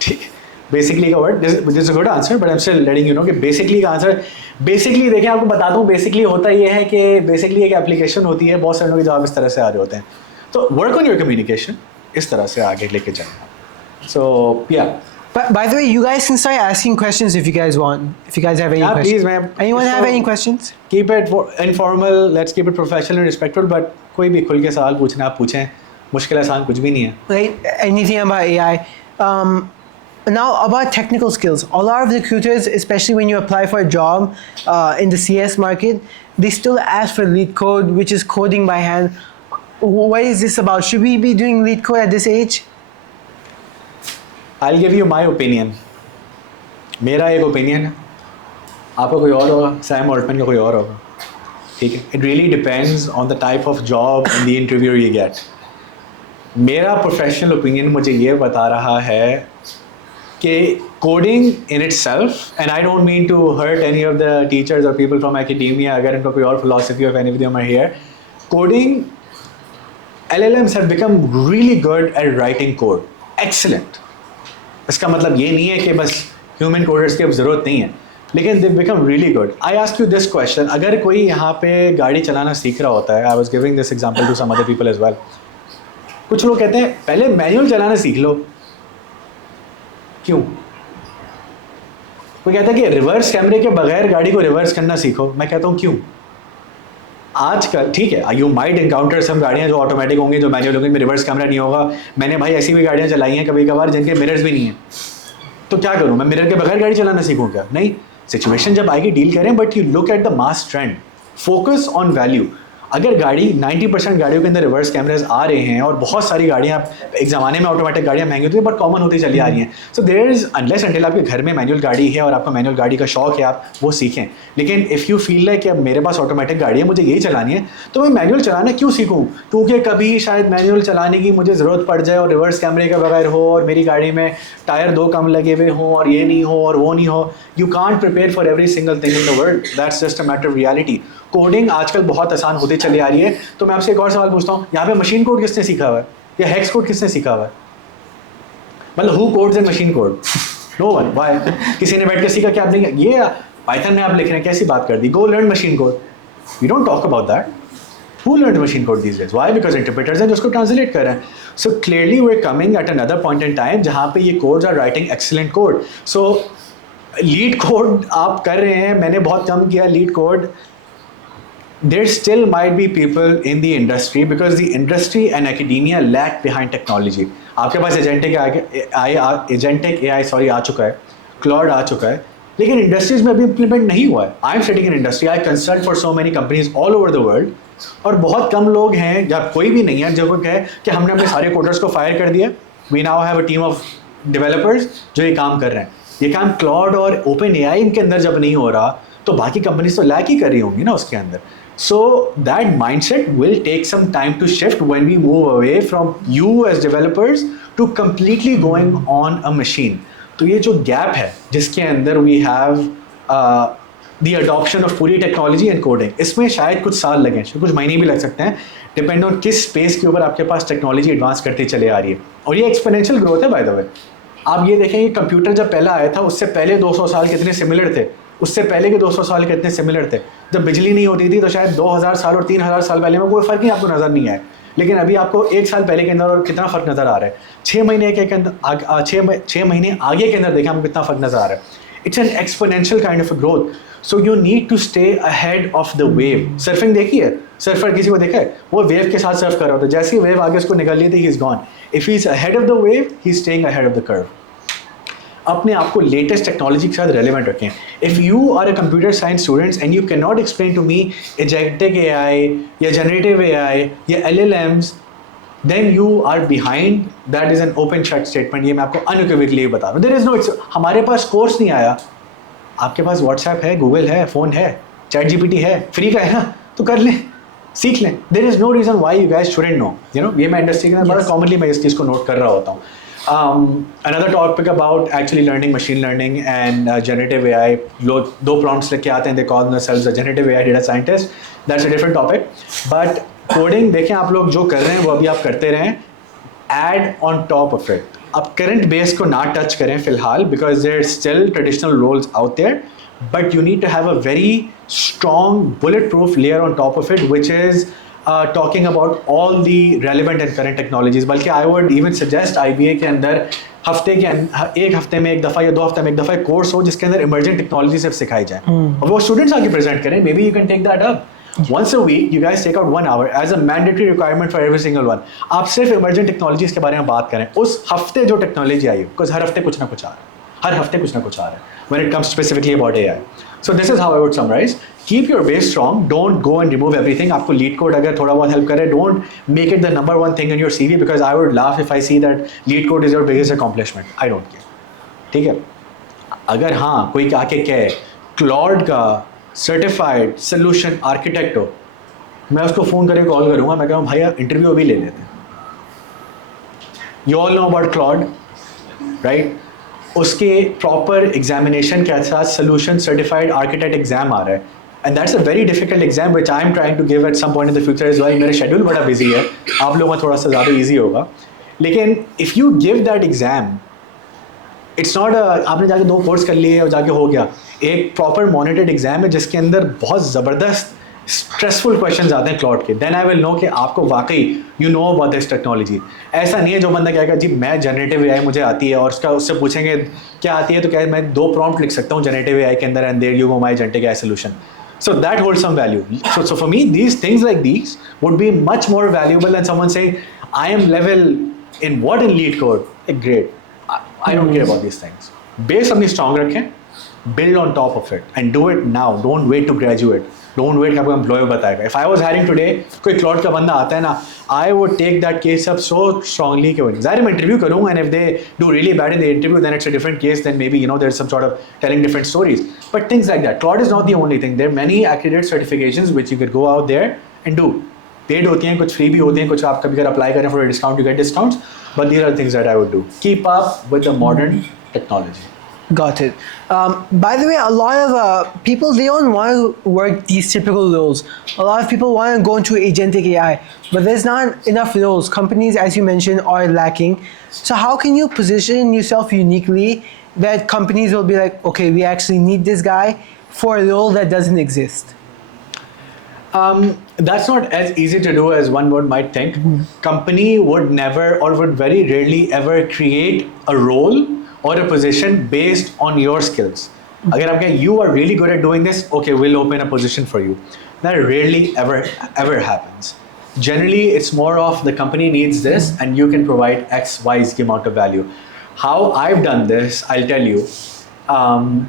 ठीक है, बेसिकली का word, this a good answer, but I am still letting you know कि बेसिकली का आंसर, बेसिकली देखिए आपको बताता हूँ, बेसिकली होता ये है कि बेसिकली एक एप्लीकेशन होती है, बहुत सारे लोग के जवाब इस तरह से आ रहे होते हैं. तो वर्क ऑन योर कम्युनिकेशन, इस तरह से आगे लेके चलना. सो या. But by the way, you guys can start asking questions if you guys want. If you guys have any questions. Please, ma'am. Anyone have any questions? Keep it informal. Let's keep it professional and respectful. But कोई भी खुल के सवाल पूछना आप पूछें. मुश्किल आसान कुछ भी नहीं है. Right? Anything about AI. Now about technical skills. A lot of recruiters, especially when you apply for a job in the CS market, they still ask for lead code, which is coding by hand. What is this about? Should we be doing lead code at this age? I'll give you my opinion. मेरा एक opinion है, आपका कोई और होगा, Sam Altman का कोई और होगा. ठीक है, it really depends on the type of job and the interview you get. मेरा प्रोफेशनल ओपिनियन मुझे ये बता रहा है कि coding in itself, and I don't mean to hurt any of the teachers और पीपल फ्रॉम एकेडेमिया, अगर इनका कोई और philosophy of any of them are here. Coding, LLMs have become really good at writing code. Excellent. इसका मतलब ये नहीं है कि बस ह्यूमन कोडर्स की अब ज़रूरत नहीं है. लेकिन they become really good. I ask you this question, अगर कोई यहाँ पे गाड़ी चलाना सीख रहा होता है, I was giving this example to some other people as well, कुछ लोग कहते हैं पहले मैनुअल चलाना सीख लो. क्यों? कोई कहता है कि रिवर्स कैमरे के बगैर गाड़ी को रिवर्स करना सीखो. मैं कहता हूँ क्यों? आजकल ठीक है, यू माइट एनकाउंटर सम गाड़ियाँ जो ऑटोमेटिक होंगी, जो मैनुअल होंगी, में रिवर्स कैमरा नहीं होगा. मैंने भाई ऐसी भी गाड़ियाँ चलाई हैं कभी कभार जिनके मिरर्स भी नहीं हैं, तो क्या करूँ मैं? मिरर के बगैर गाड़ी चलाना सीखूँ क्या? नहीं. सिचुएशन जब आएगी डील करें, but you look at the mass trend, focus on value. अगर गाड़ी 90% गाड़ियों के अंदर रिवर्स कैमराज आ रहे हैं और बहुत सारी गाड़ियाँ एक ज़माने में ऑटोमेटिक गाड़ियाँ महंगी होती है बट कॉमन होती चली आ रही हैं. So there is unless until आपके घर में मैनुअल गाड़ी है और आपको मैनुअल गाड़ी का शौक है, आप वो सीखें. लेकिन इफ़ यू फील लाइक कि अब मेरे पास ऑटोमेटिक गाड़ी है, मुझे यही चलानी है, तो मैं मैनुअल चलाना क्यों सीखूँ? क्योंकि कभी शायद मैनुअल चलाने की मुझे ज़रूरत पड़ जाए और रिवर्स कैमरे के बगैर हो और मेरी गाड़ी में टायर 2 कम लगे हुए हों और ये नहीं हो और वो नहीं हो. You can't prepare for every single thing in the world. That's just a matter of reality. Coding आजकल बहुत आसान होती चली आ रही है. तो मैं आपसे एक और सवाल पूछता हूँ, यहाँ पे मशीन कोड किसने सीखा हुआ है या हेक्स कोड किसने सीखा हुआ है? मतलब who codes in machine code? No one. Why? किसी ने बैठ के सीखा कि आप नहीं, ये पाइथन में आप लिख रहे हैं, कैसी बात कर दी? Go learn machine code. We don't talk about that. Who learned machine code these days? Why? Because interpreters हैं जो उसको translate कर रहे हैं. So clearly we're coming at another point in time जहाँ पे ये codes are writing excellent code. So lead code आप कर रहे हैं, मैंने बहुत कम किया lead code. There still might be people in the industry because the industry and academia lag behind technology. आपके पास agentic AI आ चुका है, Claude आ चुका है, लेकिन इंडस्ट्रीज में अभी इम्प्लीमेंट नहीं हुआ है. I am sitting in industry, I consult for so many companies all over the world, और बहुत कम लोग हैं या कोई भी नहीं है जो कहे कि हमने अपने सारे कोडर्स को फायर कर दिया. We now have a team of developers जो ये काम कर रहे हैं. ये काम क्लॉड और ओपन एआई इनके अंदर जब नहीं हो रहा तो बाकी कंपनीज तो लैग ही कर रही होंगी ना उसके अंदर. So that mindset will take some time to shift when we move away from you as developers to completely going on a machine. तो ये जो गैप है जिसके अंदर we have the adoption of पूरी टेक्नोलॉजी एंड कोडिंग, इसमें शायद कुछ साल लगें, कुछ महीने भी लग सकते हैं, डिपेंड ऑन किस स्पेस के ऊपर आपके पास टेक्नोलॉजी एडवांस करती चले आ रही है. और ये एक्सपोनेंशियल ग्रोथ है बाय द वे. आप ये देखें कि कंप्यूटर जब पहला आया था उससे पहले 200 साल कितने सिमिलर थे, उससे पहले के 200 साल कितने सिमिलर थे. जब बिजली नहीं होती थी तो शायद 2000 साल और 3000 साल पहले में कोई फ़र्क ही आपको नज़र नहीं आया. लेकिन अभी आपको 1 साल पहले के अंदर और कितना फ़र्क नज़र आ रहा है. 6 महीने के अंदर 6 महीने आगे के अंदर देखें आपको कितना फ़र्क नज़र आ रहा है. It's an exponential kind of a growth. So you need to stay ahead of the wave. Surfing देखी है? सर्फर किसी को देखा है? वो वेव के साथ सर्फ कर रहा होता है, जैसे ही वेव आगे उसको निकल ली थी, he is gone. If he is ahead of the wave, he is staying ahead of the curve. अपने आप को लेटेस्ट टेक्नोलॉजी के साथ रेलिवेंट रखें. If you are a computer science students and you can not explain to me agentic AI या generative AI या LLMs, then you are behind. That is an open shut statement. ये मैं आपको unequivocally बता रहा हूँ. There is no, हमारे पास course नहीं आया, आपके पास व्हाट्सएप है, गूगल है, फ़ोन है, ChatGPT है, फ्री का है ना, तो कर लें, सीख लें. There is no reason why you guys shouldn't know. You know, ये मैं इंडस्ट्री के अंदर बड़ा कॉमनली मैं इस चीज़ को नोट कर रहा होता हूँ. Another topic about actually learning machine learning and generative AI. दो prompts लेके आते हैं, they call themselves a generative AI data scientist. That's a different topic. But coding देखें आप लोग जो कर रहे हैं वो अभी आप करते रहें. Add on top of it. अब current base को ना touch करें फिलहाल, because there are still traditional roles out there. But you need to have a very strong bulletproof layer on top of it, which is talking about all the relevant and current technologies. बल्कि I would even suggest IBA के अंदर एक हफ्ते में एक दफ़ा या 2 हफ्ते में एक दफ़ा एक कोर्स हो जिसके अंदर इमर्जिंग टेक्नोलॉजी सिर्फ सिखाई जाए और वो स्टूडेंट्स आके प्रेजेंट करें. Maybe you can take that up. Once a week, you guys take out 1 hour as a mandatory requirement for every single one. आप सिर्फ इमर्जिंग टेक्नोलॉजीज के बारे में बात करें. उस हफ्ते जो टेक्नोलॉजी आई, बिकॉज हर हफ्ते कुछ ना कुछ आ रहा है, हर हफ्ते कुछ ना कुछ आ रहा है when it comes specifically about AI. So this is how I would summarize. Keep your base strong. Don't go and remove everything. आपको lead code अगर थोड़ा बहुत help करे, don't make it the number 1 thing in your CV, because I would laugh if I see that lead code is your biggest accomplishment. I don't care. ठीक है? अगर हाँ कोई आके कहे क्लॉड का सर्टिफाइड सोल्यूशन आर्किटेक्ट हो, मैं उसको फ़ोन करके कॉल करूँगा, मैं कहूँ भैया इंटरव्यू अभी ले लेते हैं. You all know about Claude, right? उसके प्रॉपर एग्जामिनेशन के साथ सोल्यूशन सर्टिफाइड आर्किटेक्ट एग्जाम आ रहा है, and that's a very difficult exam which I am trying to give at some point in the future as well. मेरा schedule बड़ा busy है, आप लोगों का थोड़ा सा ज़्यादा ईजी होगा, लेकिन if you give that exam it's not आपने जाके 2 कोर्स कर लिए और जाके हो गया. एक प्रॉपर मॉनिटर्ड एग्जाम है जिसके अंदर बहुत ज़बरदस्त स्ट्रेसफुल क्वेश्चंस आते हैं क्लाउड के. देन आई विल नो कि आपको वाकई you know about this technology. ऐसा नहीं है जो बंदा कहेगा जी मैं जनरेटिव एआई मुझे आती है और उससे पूछेंगे क्या आती है तो क्या मैं 2 प्रॉम्प्ट लिख सकता हूँ जनरेटिव एआई के अंदर and there you go my agentic AI solution. So that holds some value. So for me, these things like these would be much more valuable than someone saying, I am level in what in lead code. Great. I don't care about these things. Base अपनी strong रखें, build on top of it and do it now. Don't wait to graduate. Don't wait कि आपको employer बताएगा. If I was hiring today, कोई cloud का बंदा आता है ना, I would take that case up so strongly कि ज़ाहिर मैं interview करूँगा and if they do really bad in the interview, then it's a different case. Then maybe there's some sort of telling different stories. But things like that. Cloud is not the only thing. There are many accredited certifications which you could go out there and do. Paid होती हैं, कुछ free भी होती हैं, कुछ आप कभी अगर apply करें for a discount, you get discounts. But these are things that I would do. Keep up with the modern technology. Got it. By the way, a lot of people, they don't want to work these typical roles. A lot of people want to go into agentic AI, but there's not enough roles. Companies, as you mentioned, are lacking. So how can you position yourself uniquely that companies will be like, okay, we actually need this guy for a role that doesn't exist? That's not as easy to do as one might think. Company would never or would very rarely ever create a role or a position based on your skills. अगर आप कहें you are really good at doing this, okay, we'll open a position for you. That rarely ever happens. Generally, it's more of the company needs this and you can provide X, Y amount of value. How I've done this, I'll tell you,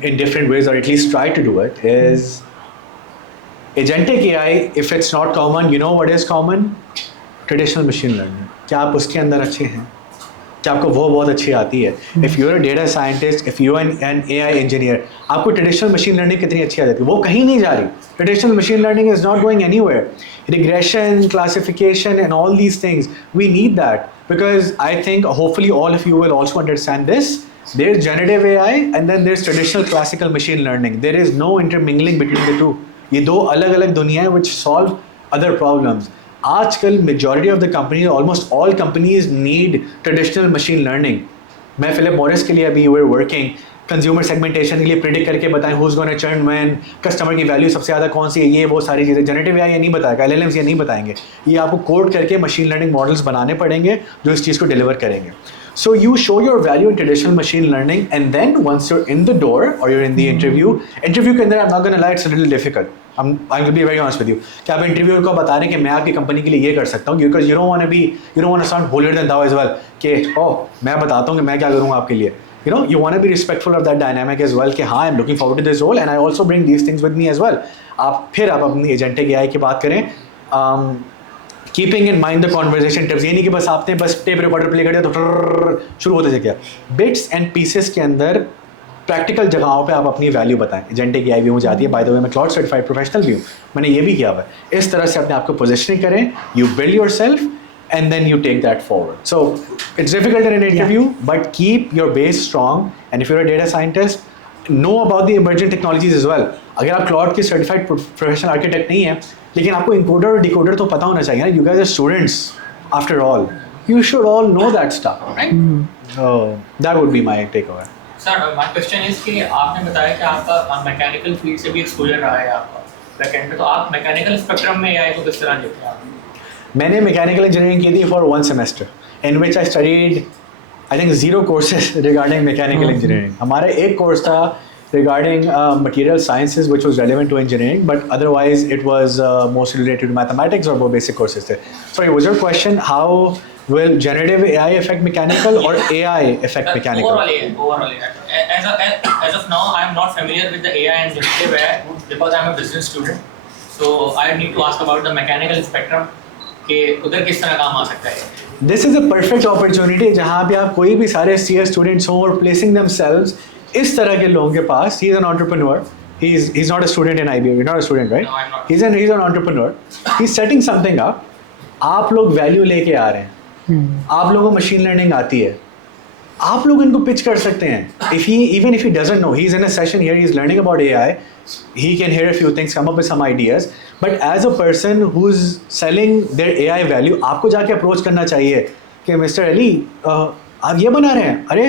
in different ways, or at least try to do it, is agentic AI, if it's not common, you know what is common? Traditional machine learning. क्या आप उसके अंदर अच्छे हैं? क्या आपको वो बहुत अच्छी आती है? If you're a data scientist, if you're an AI engineer, आपको traditional machine learning कितनी अच्छी आ जाती है? वो कहीं नहीं जा रही. Traditional machine learning is not going anywhere. Regression, classification, and all these things, we need that because I think hopefully all of you will also understand this. There's generative AI and then there's traditional classical machine learning. There is no intermingling between the two. ये दो अलग-अलग दुनिया है which solve other problems. आजकल majority of the companies, almost all companies need traditional machine learning. मैं Philip Morris के लिए अभी we're working consumer segmentation के लिए predict करके बताएं who's going to churn when, customer की value सबसे ज़्यादा कौन सी है, ये वो सारी चीज़ें. Generative AI ये नहीं बताएगा, LLMs ये नहीं बताएंगे. ये आपको कोड करके machine learning models बनाने पड़ेंगे जो इस चीज़ को deliver करेंगे. So you show your value in traditional machine learning and then once you're in the door or you're in the interview के अंदर I'm not going to lie, it's a little difficult. I will be very honest with you. कि आप interviewer को बता रहे हैं कि मैं आपकी कंपनी के लिए ये कर सकता हूँ because you don't want to sound holier than thou as well कि मैं बताता हूँ कि मैं क्या करूँगा आपके लिए. You want to be respectful of that dynamic as well कि हाँ I'm looking forward to this role and I also bring these things with me as well. आप अपनी एजेंटिक AI की बात करें. Keeping in mind the conversation tips, ये नहीं कि बस आपने बस टेप रिकॉर्डर प्ले कर दिया तो शुरू होते गया. Bits and pieces के अंदर प्रैक्टिकल जगहों पे आप अपनी वैल्यू बताएं. एजेंटिक AI भी मुझे आती है, बाय द वे मैं क्लाउड सर्टिफाइड प्रोफेशनल भी हूँ, मैंने ये भी किया हुआ है. इस तरह से अपने आप को पोजिशनिंग करें, you build yourself and then you take that forward. So it's difficult in an interview, but keep your base strong. And if you're a data scientist, know about the emerging technologies as well. अगर आप cloud के certified professional architect नहीं है, लेकिन आपको encoder और decoder तो पता होना चाहिए ना. You guys are students after all. You should all know that stuff, right? That would be my takeaway. Sir, my question is कि आपने बताया कि आपका मैकेनिकल फील्ड से भी एक्सपोजर रहा है आपका बैकएंड पे, तो आप मैकेनिकल स्पेक्ट्रम में एआई को किस तरह देखते हैं आप? मैंने मैकेनिकल इंजीनियरिंग की थी for 1 semester in which I studied I think 0 courses regarding mechanical engineering. हमारा एक कोर्स था regarding material sciences which was relevant to engineering, but otherwise it was mostly related to mathematics or वो basic courses थे. Sorry, was your question how will generative AI affect mechanical or AI affect mechanical? Overall AI. As of now, I am not familiar with the AI and generative AI because I am a business student. So I need to ask about the mechanical spectrum कि उधर किस तरह काम आ सकता है. This is a perfect opportunity जहाँ पे आप कोई भी सारे CS students हों और placing themselves इस तरह के लोगों के पास. He is an entrepreneur. He's not a student in IBM. You're not a student, right? No, I'm not. He's an entrepreneur. He's setting something up. आप लोग वैल्यू लेके आ रहे हैं. आप लोगों को मशीन लर्निंग आती है. आप लोग इनको पिच कर सकते हैं. Even if he doesn't know, he's in a session here, he's learning about AI. He can hear a few things, come up with some ideas. But as a person who's selling their AI value, आपको जाके approach करना चाहिए कि mister Ali आप ये बना रहे हैं, अरे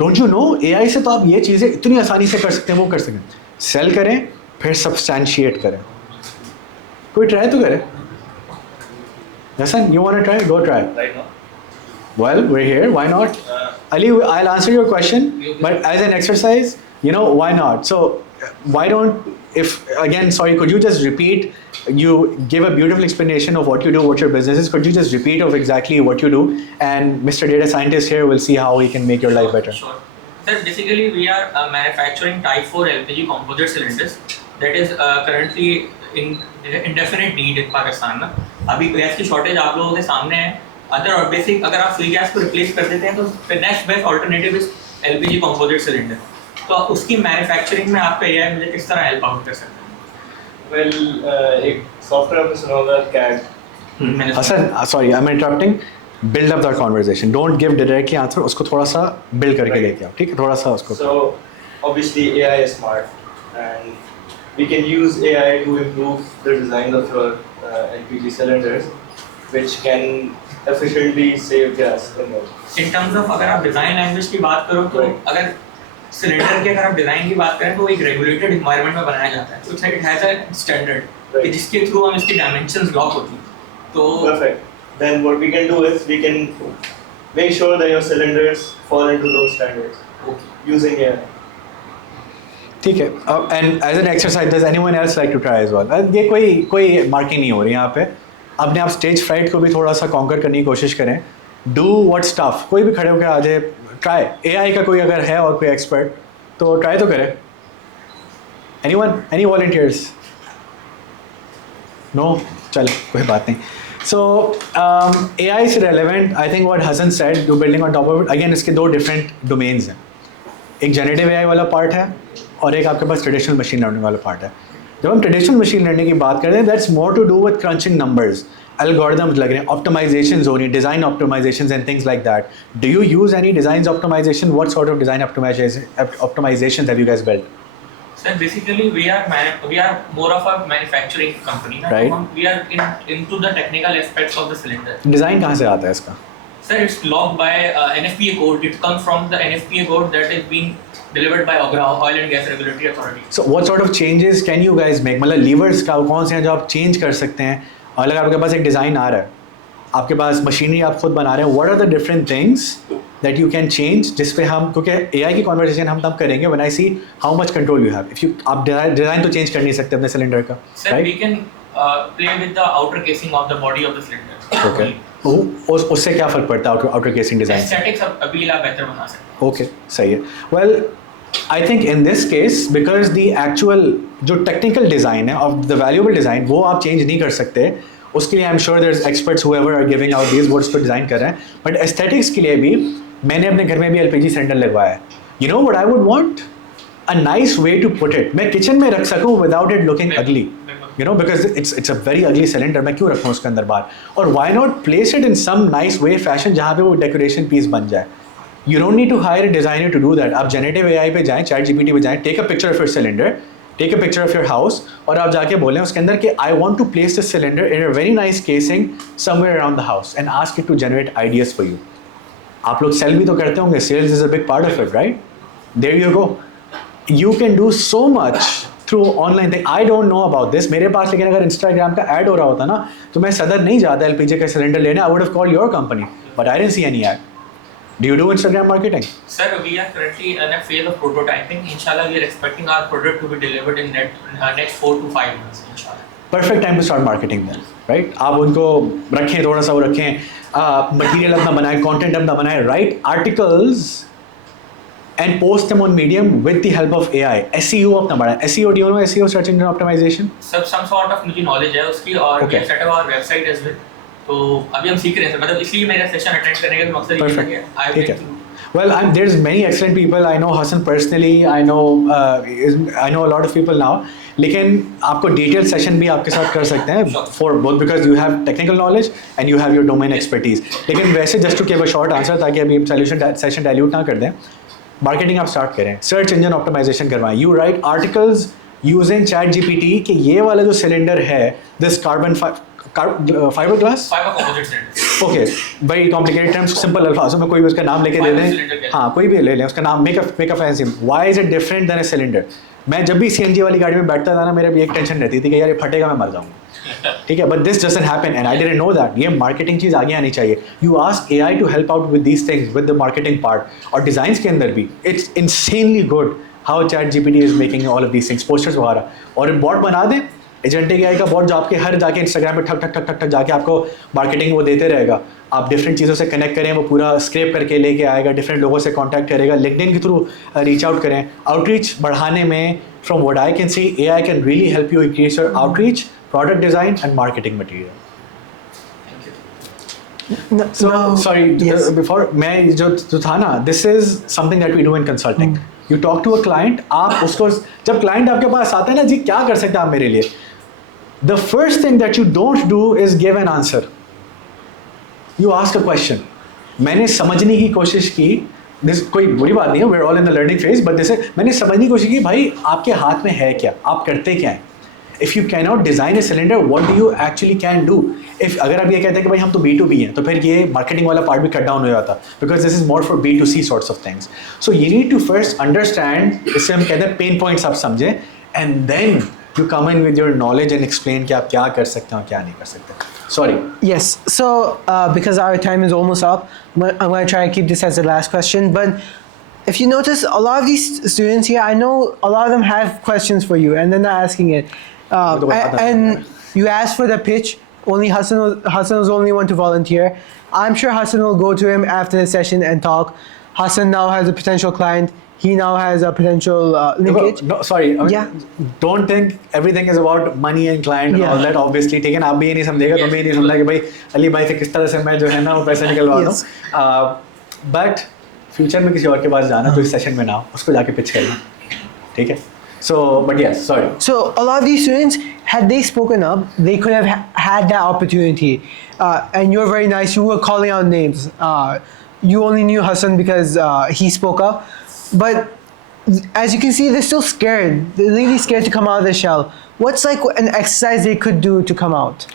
डोंट यू नो AI से तो आप ये चीज़ें इतनी आसानी से कर सकते हैं, वो कर सकते हैं. सेल करें फिर सब्सटैंशिएट करें. कोई ट्राई तो करे. Listen, you want to try? Go try. Right now. Well, we're here. Why not? Ali, I'll answer your question, but as an exercise, why not? So, why don't, could you just repeat? You gave a beautiful explanation of what you do, what your business is. Could you just repeat of exactly what you do? And Mr. Data Scientist here will see how he can make your life better. Sure. Sir, basically, we are manufacturing Type 4 LPG composite cylinders that is currently in indefinite need in Pakistan. अभी gas की shortage आप लोगों के सामने है. Other basic अगर आप free gas को रिप्लेस कर देते हैं तो next best alternative is LPG composite cylinder. तो उसकी मैन्युफैक्चरिंग में आपका एआई मुझे किस तरह हेल्प आउट कर सकता है? वेल एक सॉफ्टवेयर आपने सुना होगा CAD. Hassan, sorry, I'm interrupting. Build up that conversation. Don't give directly answer. उसको थोड़ा सा build करके लेके आओ, ठीक है? थोड़ा सा उसको. So obviously AI is smart and we can use AI to improve the design of your LPG cylinders, which can efficiently save gas. In terms of अगर आप डिजाइन लैंग्वेज की बात करो तो अगर सिलेंडर के अगर आप डिजाइन की बात करें तो एक रेगुलेटेड एनवायरनमेंट में बनाया जाता है. तो इट हैज अ स्टैंडर्ड कि जिसके थ्रू हम इसकी डायमेंशंस लॉक होती हैं. तो Perfect. Then what we can do is we can make sure that your cylinders fall into those standards using AI. ठीक है. And as an exercise, does anyone else like to try as well? ये कोई marking नहीं हो रही यहाँ पे. अपने आप स्टेज फ्राइट को भी थोड़ा सा कॉन्कर करने की कोशिश करें. Do what stuff. कोई भी खड़े होकर आ जाए. ट्राई. AI का कोई अगर है और कोई एक्सपर्ट तो ट्राई तो करें. Anyone, any volunteers? नो, चल कोई बात नहीं. So AI is relevant. I think what Hassan said, to building on top of it, again इसके दो different domains हैं. एक जनरेटिव AI वाला पार्ट है और एक आपके पास ट्रेडिशनल मशीन लर्निंग वाला पार्ट है. जब हम ट्रेडिशनल मशीन लर्निंग की बात करते हैं, that's more to do with crunching numbers, algorithms लग रहे हैं, ऑप्टिमाइजेशंस हो रही हैं, design optimisations and things like that. Do you use any design optimisation? What sort of design optimisations have you guys built? Sir, basically we are more of a manufacturing company. Right. We are into the technical aspects of the cylinder. Design कहाँ से आता है इसका? Sir, it's logged by NFPA code. It comes from the NFPA code that is being delivered by OGRA, Oil and Gas Regulatory Authority. So what sort of changes can you guys make? मतलब levers का कौन से हैं जो आप change कर सकते हैं? और अगर आपके पास एक डिज़ाइन आ रहा है, आपके पास मशीनरी आप खुद बना रहे हैं, what are the different things that you can change जिस पे हम, क्योंकि AI की कॉन्वर्सेशन हम तब करेंगे when I see how much control you have. If you आप डिज़ाइन तो चेंज कर नहीं सकते अपने सिलेंडर का, Sir, we can play with the outer casing of the body of the cylinder. Okay. उससे क्या फ़र्क पड़ता है आउटर केसिंग डिज़ाइन से? Aesthetics अभी आप बेहतर बना सकते हैं. ओके, सही है. Well, I think in this case because the actual जो टेक्निकल डिज़ाइन है ऑफ द वैल्यूएबल डिज़ाइन वो आप चेंज नहीं कर सकते. उसके लिए I am sure there is experts whoever are giving out these words को डिज़ाइन कर रहे हैं. बट एस्थेटिक्स के लिए भी मैंने अपने घर में भी LPG सिलेंडर लगवाया है. You know what I would want? A nice way to put it. मैं किचन में रख सकूँ without it looking ugly. You know, because it's a very ugly cylinder. मैं क्यों रखूँ उसके अंदर बाहर? और why not place it in some nice way fashion जहाँ पे वो decoration piece बन जाए? You don't need to hire a designer to do that. आप generative AI पे जाएं, ChatGPT पे जाएं, take a picture of your cylinder, take a picture of your house, और आप जाके बोलें उसके अंदर कि I want to place this cylinder in a very nice casing somewhere around the house and ask it to generate ideas for you. आप लोग sell भी तो करते होंगे. Sales is a big part of it, right? There you go. You can do so much through online thing. I don't know about this. मेरे पास लेकिन अगर Instagram का ad हो रहा होता ना तो मैं सदर नहीं जाता LPG का सिलेंडर लेने. I would have called your company, but I didn't see any ad. Do you do Instagram marketing? Sir, we are currently in a phase of prototyping. Inshallah, we are expecting our product to be delivered in next 4 to 5 months. Inshallah. Perfect time to start marketing then, right? आप उनको रखें, थोड़ा सा वो रखें, material अपना बनाएं, content अपना बनाएं, write articles and post them on Medium with the help of AI. SEO अपना बढ़ाएं. SEO, do you know SEO, search engine optimization? Some sort of मुझे knowledge है उसकी और we have set up our website as well. तो अभी हम सीख रहे हैं. मतलब इसलिए मेरा सेशन अटेंड करने का मकसद ये है कि I ठीक है. Well, there's many excellent people. I know Hassan personally. I know a lot of people now. लेकिन आपको डिटेल सेशन भी आपके साथ कर सकते हैं for both because you have technical knowledge and you have your domain expertise. लेकिन वैसे just to give a short answer ताकि अभी सोल्यूशन सेशन डाइल्यूट ना कर दें. मार्केटिंग आप स्टार्ट करें, सर्च इंजन ऑप्टिमाइजेशन करवाएं. You write articles using ChatGPT कि ये वाला जो सिलेंडर है, this carbon fibre glass fiber composite cylinder. Okay very complicated terms, simple अल्फाजों में कोई भी उसका नाम लेके दे दें, हाँ कोई भी ले लें उसका नाम, make a fancy, why is it different than a cylinder. मैं जब भी सीएनजी वाली गाड़ी में बैठता था ना, मेरे भी एक टेंशन रहती थी कि यार ये फटेगा, मैं मर जाऊंगा, ठीक है, but this doesn't happen and I didn't know that. ये मार्केटिंग चीज़ आगे आनी चाहिए। You ask AI to help out with these things with the marketing part, और डिज़ाइंस के अंदर भी it's insanely good how ChatGPT is making all of these things, posters वगैरह, और बॉट बना दें एजेंटिक एआई का बॉट, जो आपके हर जाके इंस्टाग्राम पे ठक ठक ठक ठक ठक जाके आपको मार्केटिंग वो देते रहेगा। आप डिफरेंट चीज़ों से कनेक्ट करें, वो पूरा स्क्रैप करके लेके आएगा, डिफरेंट लोगों से कांटेक्ट करेगा, लिंक्डइन के थ्रू रीच आउट करें। आउटरीच बढ़ाने में from what I can see AI can really help you increase your outreach, product design and marketing material. So sorry, yes. before मैं जो था ना, this is something that we do in consulting. You talk to a client, आप उसको जब client आपके पास आता है ना, जी क्या कर सकते हैं आप मेरे लिए, the first thing that you don't do is give an answer. You ask a question. मैंने समझने की कोशिश की, this कोई बुरी बात नहीं है, we're all in the learning phase, but this is मैंने समझने की कोशिश की भाई आपके हाथ में है क्या, आप करते क्या हैं। If you cannot design a cylinder, what do you actually can do? If अगर आप ये कहते हैं कि भाई हम तो B2B हैं, तो फिर ये मार्केटिंग वाला पार्ट भी कट डाउन हो जाता, because this is more for B2C sorts of things. So you need to first understand, इससे हम कहते हैं पेन पॉइंट्स आप समझें, and then you come in with your knowledge and explain कि आप क्या कर सकते हैं और क्या नहीं कर सकते। Sorry. Yes. So, because our time is almost up, I'm going to try and keep this as the last question. But if you notice, a lot of these students here, I know a lot of them have questions for you, and they're not asking it. And you asked for the pitch. Only Hassan was the only one to volunteer. I'm sure Hassan will go to him after the session and talk. Hassan now has a potential client. He now has a potential linkage. No, sorry. I mean, Yeah. Don't think everything is about money and client and Yeah. all that. Obviously, ठीक है ना, आप भी ये नहीं समझेगा, तुम भी ये नहीं समझा कि भाई अली भाई से किस तरह से मैं जो है ना वो पैसे निकलवा दूँ। Yes. But फ्यूचर में किसी और के पास जाना तो इस सेशन में ना हो, उसको जाके पिच करना, ठीक है। So, but yes, sorry. So a lot of these students, had they spoken up, they could have had that opportunity. And you're very nice. You were calling out names. You only knew Hassan because he spoke up. But as you can see, they're still scared. They're really scared to come out of the shell. What's like an exercise they could do to come out?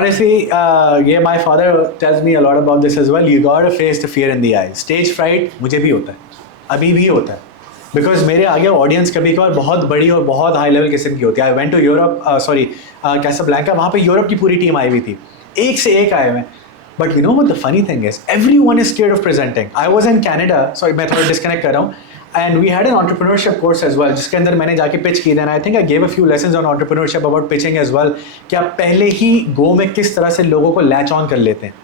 Honestly, yeah, my father tells me a lot about this as well. You gotta face the fear in the eyes. Stage fright मुझे भी होता है, अभी भी होता है, because मेरे आगे ऑडियंस कभी कभार बहुत बड़ी और बहुत हाई लेवल किस्म की होती है। I went to Europe, sorry Casablanca, वहाँ पे यूरोप की पूरी टीम आई हुई थी, एक से एक आए हुए। But you know what the funny thing is, everyone is scared of presenting. I was in Canada, sorry मैं थोड़ा डिस्कनेक्ट कर रहा हूँ, and we had an entrepreneurship course as well, जिसके अंदर मैंने जाके पिच की। Then I think I gave a few lessons on entrepreneurship about pitching as well, कि आप पहले ही गो में किस तरह से लोगों को लैच ऑन कर लेते हैं।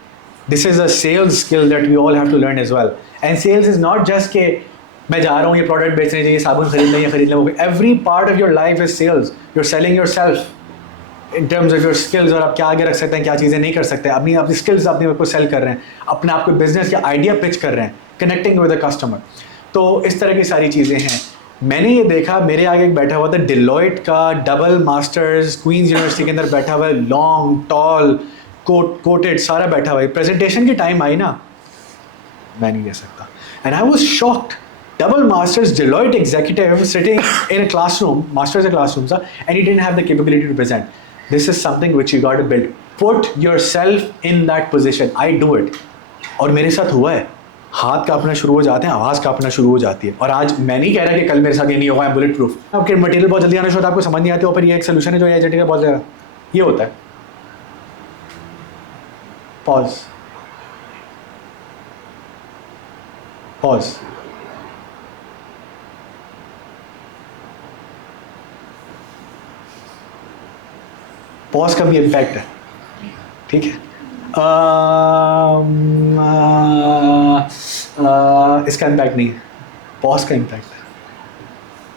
This is a sales skill that we all have to learn as well, and sales is not just के मैं जा रहा हूँ ये प्रोडक्ट बेचने चाहिए, साबुन खरीद लें, ये खरीद लें। Every part of your life is sales. You are selling yourself in terms of your skills, और आप क्या आगे रख सकते हैं, क्या चीज़ें नहीं कर सकते, अपनी अपनी स्किल्स अपने आप को सेल कर रहे हैं, अपने आप को बिजनेस के आइडिया पिच कर रहे हैं, कनेक्टिंग विद द कस्टमर। तो इस तरह की सारी चीज़ें हैं। मैंने ये देखा, मेरे आगे एक बैठा हुआ था डिलॉयट का डबल मास्टर्स, क्वींस यूनिवर्सिटी के अंदर बैठा हुआ है, लॉन्ग टॉल कोटेड सारा बैठा हुआ है। प्रेजेंटेशन की टाइम आई ना, मैं नहीं दे सकता, and I was shocked. Double masters, Deloitte executive sitting in a classroom, master's a classroom, sir, and he didn't have the capability to present. This is something which you got to build. Put yourself in that position. I do it. और मेरे साथ हुआ है, हाथ कांपना शुरू हो जाते हैं, आवाज़ कांपना शुरू हो जाती है। और आज मैं नहीं कह रहा कि कल मेरे साथ ये नहीं होगा, मैं बुलेट प्रूफ। आपके मटेरियल बहुत जल्दी आना शुरू होता है, आपको समझ नहीं आती, और फिर ये एक सोल्यूशन है जो एजेंटिक का बहुत ज़्यादा ये होता है। पॉज पॉज का भी इम्पैक्ट है, ठीक है। इसका इम्पैक्ट नहीं है, पॉज का इम्पैक्ट है।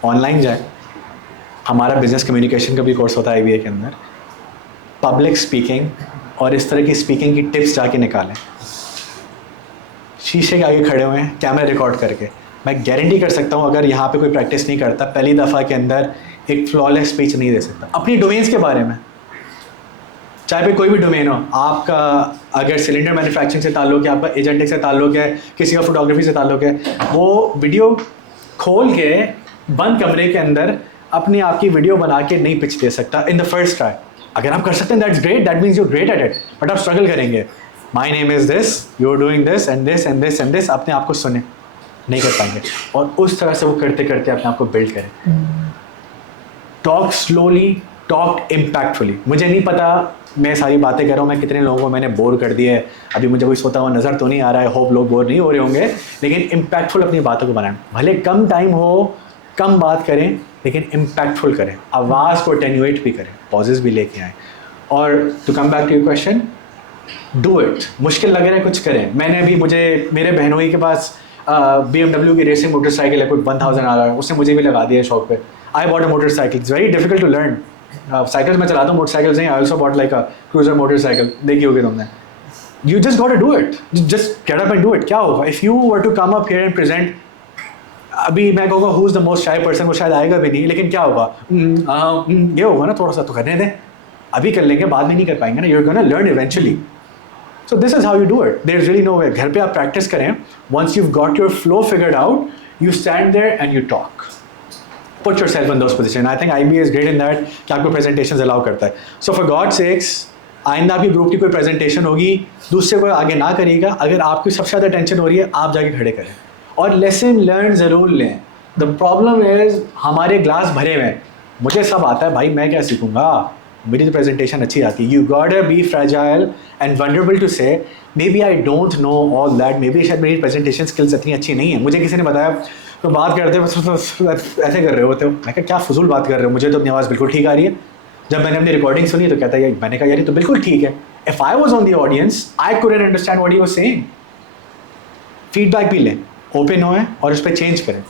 ऑनलाइन जाए, हमारा बिजनेस कम्युनिकेशन का भी कोर्स होता है IBA के अंदर। पब्लिक स्पीकिंग और इस तरह की स्पीकिंग की टिप्स जाके निकालें। शीशे के आगे खड़े हुए हैं कैमरा रिकॉर्ड करके, मैं गारंटी कर सकता हूँ अगर यहाँ पे कोई प्रैक्टिस नहीं करता, पहली दफ़ा के अंदर एक फ्लॉलेस स्पीच नहीं दे सकता। अपनी डोमेन्स के बारे में, चाहे पे कोई भी डोमेन हो, आपका अगर सिलेंडर मैन्युफैक्चरिंग से ताल्लुक़ है, आपका एजेंटिक से ताल्लुक़ है, किसी का फोटोग्राफी से ताल्लुक़ है, वो वीडियो खोल के बंद कमरे के अंदर अपनी आपकी वीडियो बना के नहीं पिच दे सकता इन द फर्स्ट ट्राई। अगर आप कर सकते हैं that's great, that means you great at it, but आप स्ट्रगल करेंगे। My name is this, you are doing this and this and this and this, अपने आप को सुने, नहीं कर पाएंगे। और उस तरह से वो करते करते अपने आप को बिल्ड करें। Talk slowly, talk impactfully. मुझे नहीं पता मैं सारी बातें कर रहा हूँ, मैं कितने लोगों को मैंने बोर कर दिया है, अभी मुझे कोई सोता हुआ नज़र तो नहीं आ रहा है, होप लोग बोर नहीं हो रहे होंगे, लेकिन इम्पैक्टफुल अपनी बातों को बनाएं। भले कम टाइम हो, कम बात करें, लेकिन इम्पैक्टफुल करें, आवाज़ को अटेन्यूएट भी करें, पॉजेज भी लेके आएँ। और to come back to your question, do it. मुश्किल लग रहा है, कुछ करें। मैंने अभी, मुझे मेरे बहनोई के पास BMW की रेसिंग मोटरसाइकिल है, कोई 1000 आ रहा है, उसने मुझे भी लगा दिया है शौक पे। I bought a motorcycle, it's very difficult to learn. Cycles मैं चलाता हूँ, मोटरसाइकिल्स नहीं। I also bought like a cruiser motorcycle, देखी होगी तुमने। You just got to do it, just get up and do it. क्या होगा if you were to come up here and present, अभी मैं कहूँगा who is the most shy person, वो शायद आएगा भी नहीं, लेकिन क्या होगा, ये होगा ना, थोड़ा सा तो करने दें, अभी कर लेंगे, बाद में नहीं कर पाएंगे ना, you are gonna learn eventually. So this is how you do it. There's really no way. घर पे आप practice करें. Once you've got your flow figured out, you stand there and you talk. Put yourself in those positions. I think IB is great in that कि आपको presentations allow करता है. So for God's sakes, आइंदा आपकी group की कोई presentation होगी, दूसरे को आगे ना करिएगा। अगर आपकी सबसे ज़्यादा टेंशन हो रही है, आप जाके खड़े करें और lesson learn ज़रूर लें। The problem is हमारे ग्लास भरे हुए हैं, मुझे सब आता है भाई, मैं क्या सीखूंगा, मेरी तो प्रेजेंटेशन अच्छी आती है। You got be fragile and vulnerable to say maybe I don't know all that, maybe शायद मेरी प्रेजेंटेशन स्किल्स इतनी अच्छी नहीं है। मुझे किसी ने बताया तो बात करते हो ऐसे कर रहे होते हो, मैं क्या फजूल बात कर रहे हो, मुझे तो अपनी आवाज़ बिल्कुल ठीक आ रही है। जब मैंने अपनी रिकॉर्डिंग सुनी तो कहता है, मैंने कहा यार ये तो बिल्कुल ठीक है। If I was on the audience I couldn't understand what he was saying. Feedback भी लें, ओपन होएं और उस पर चेंज करें।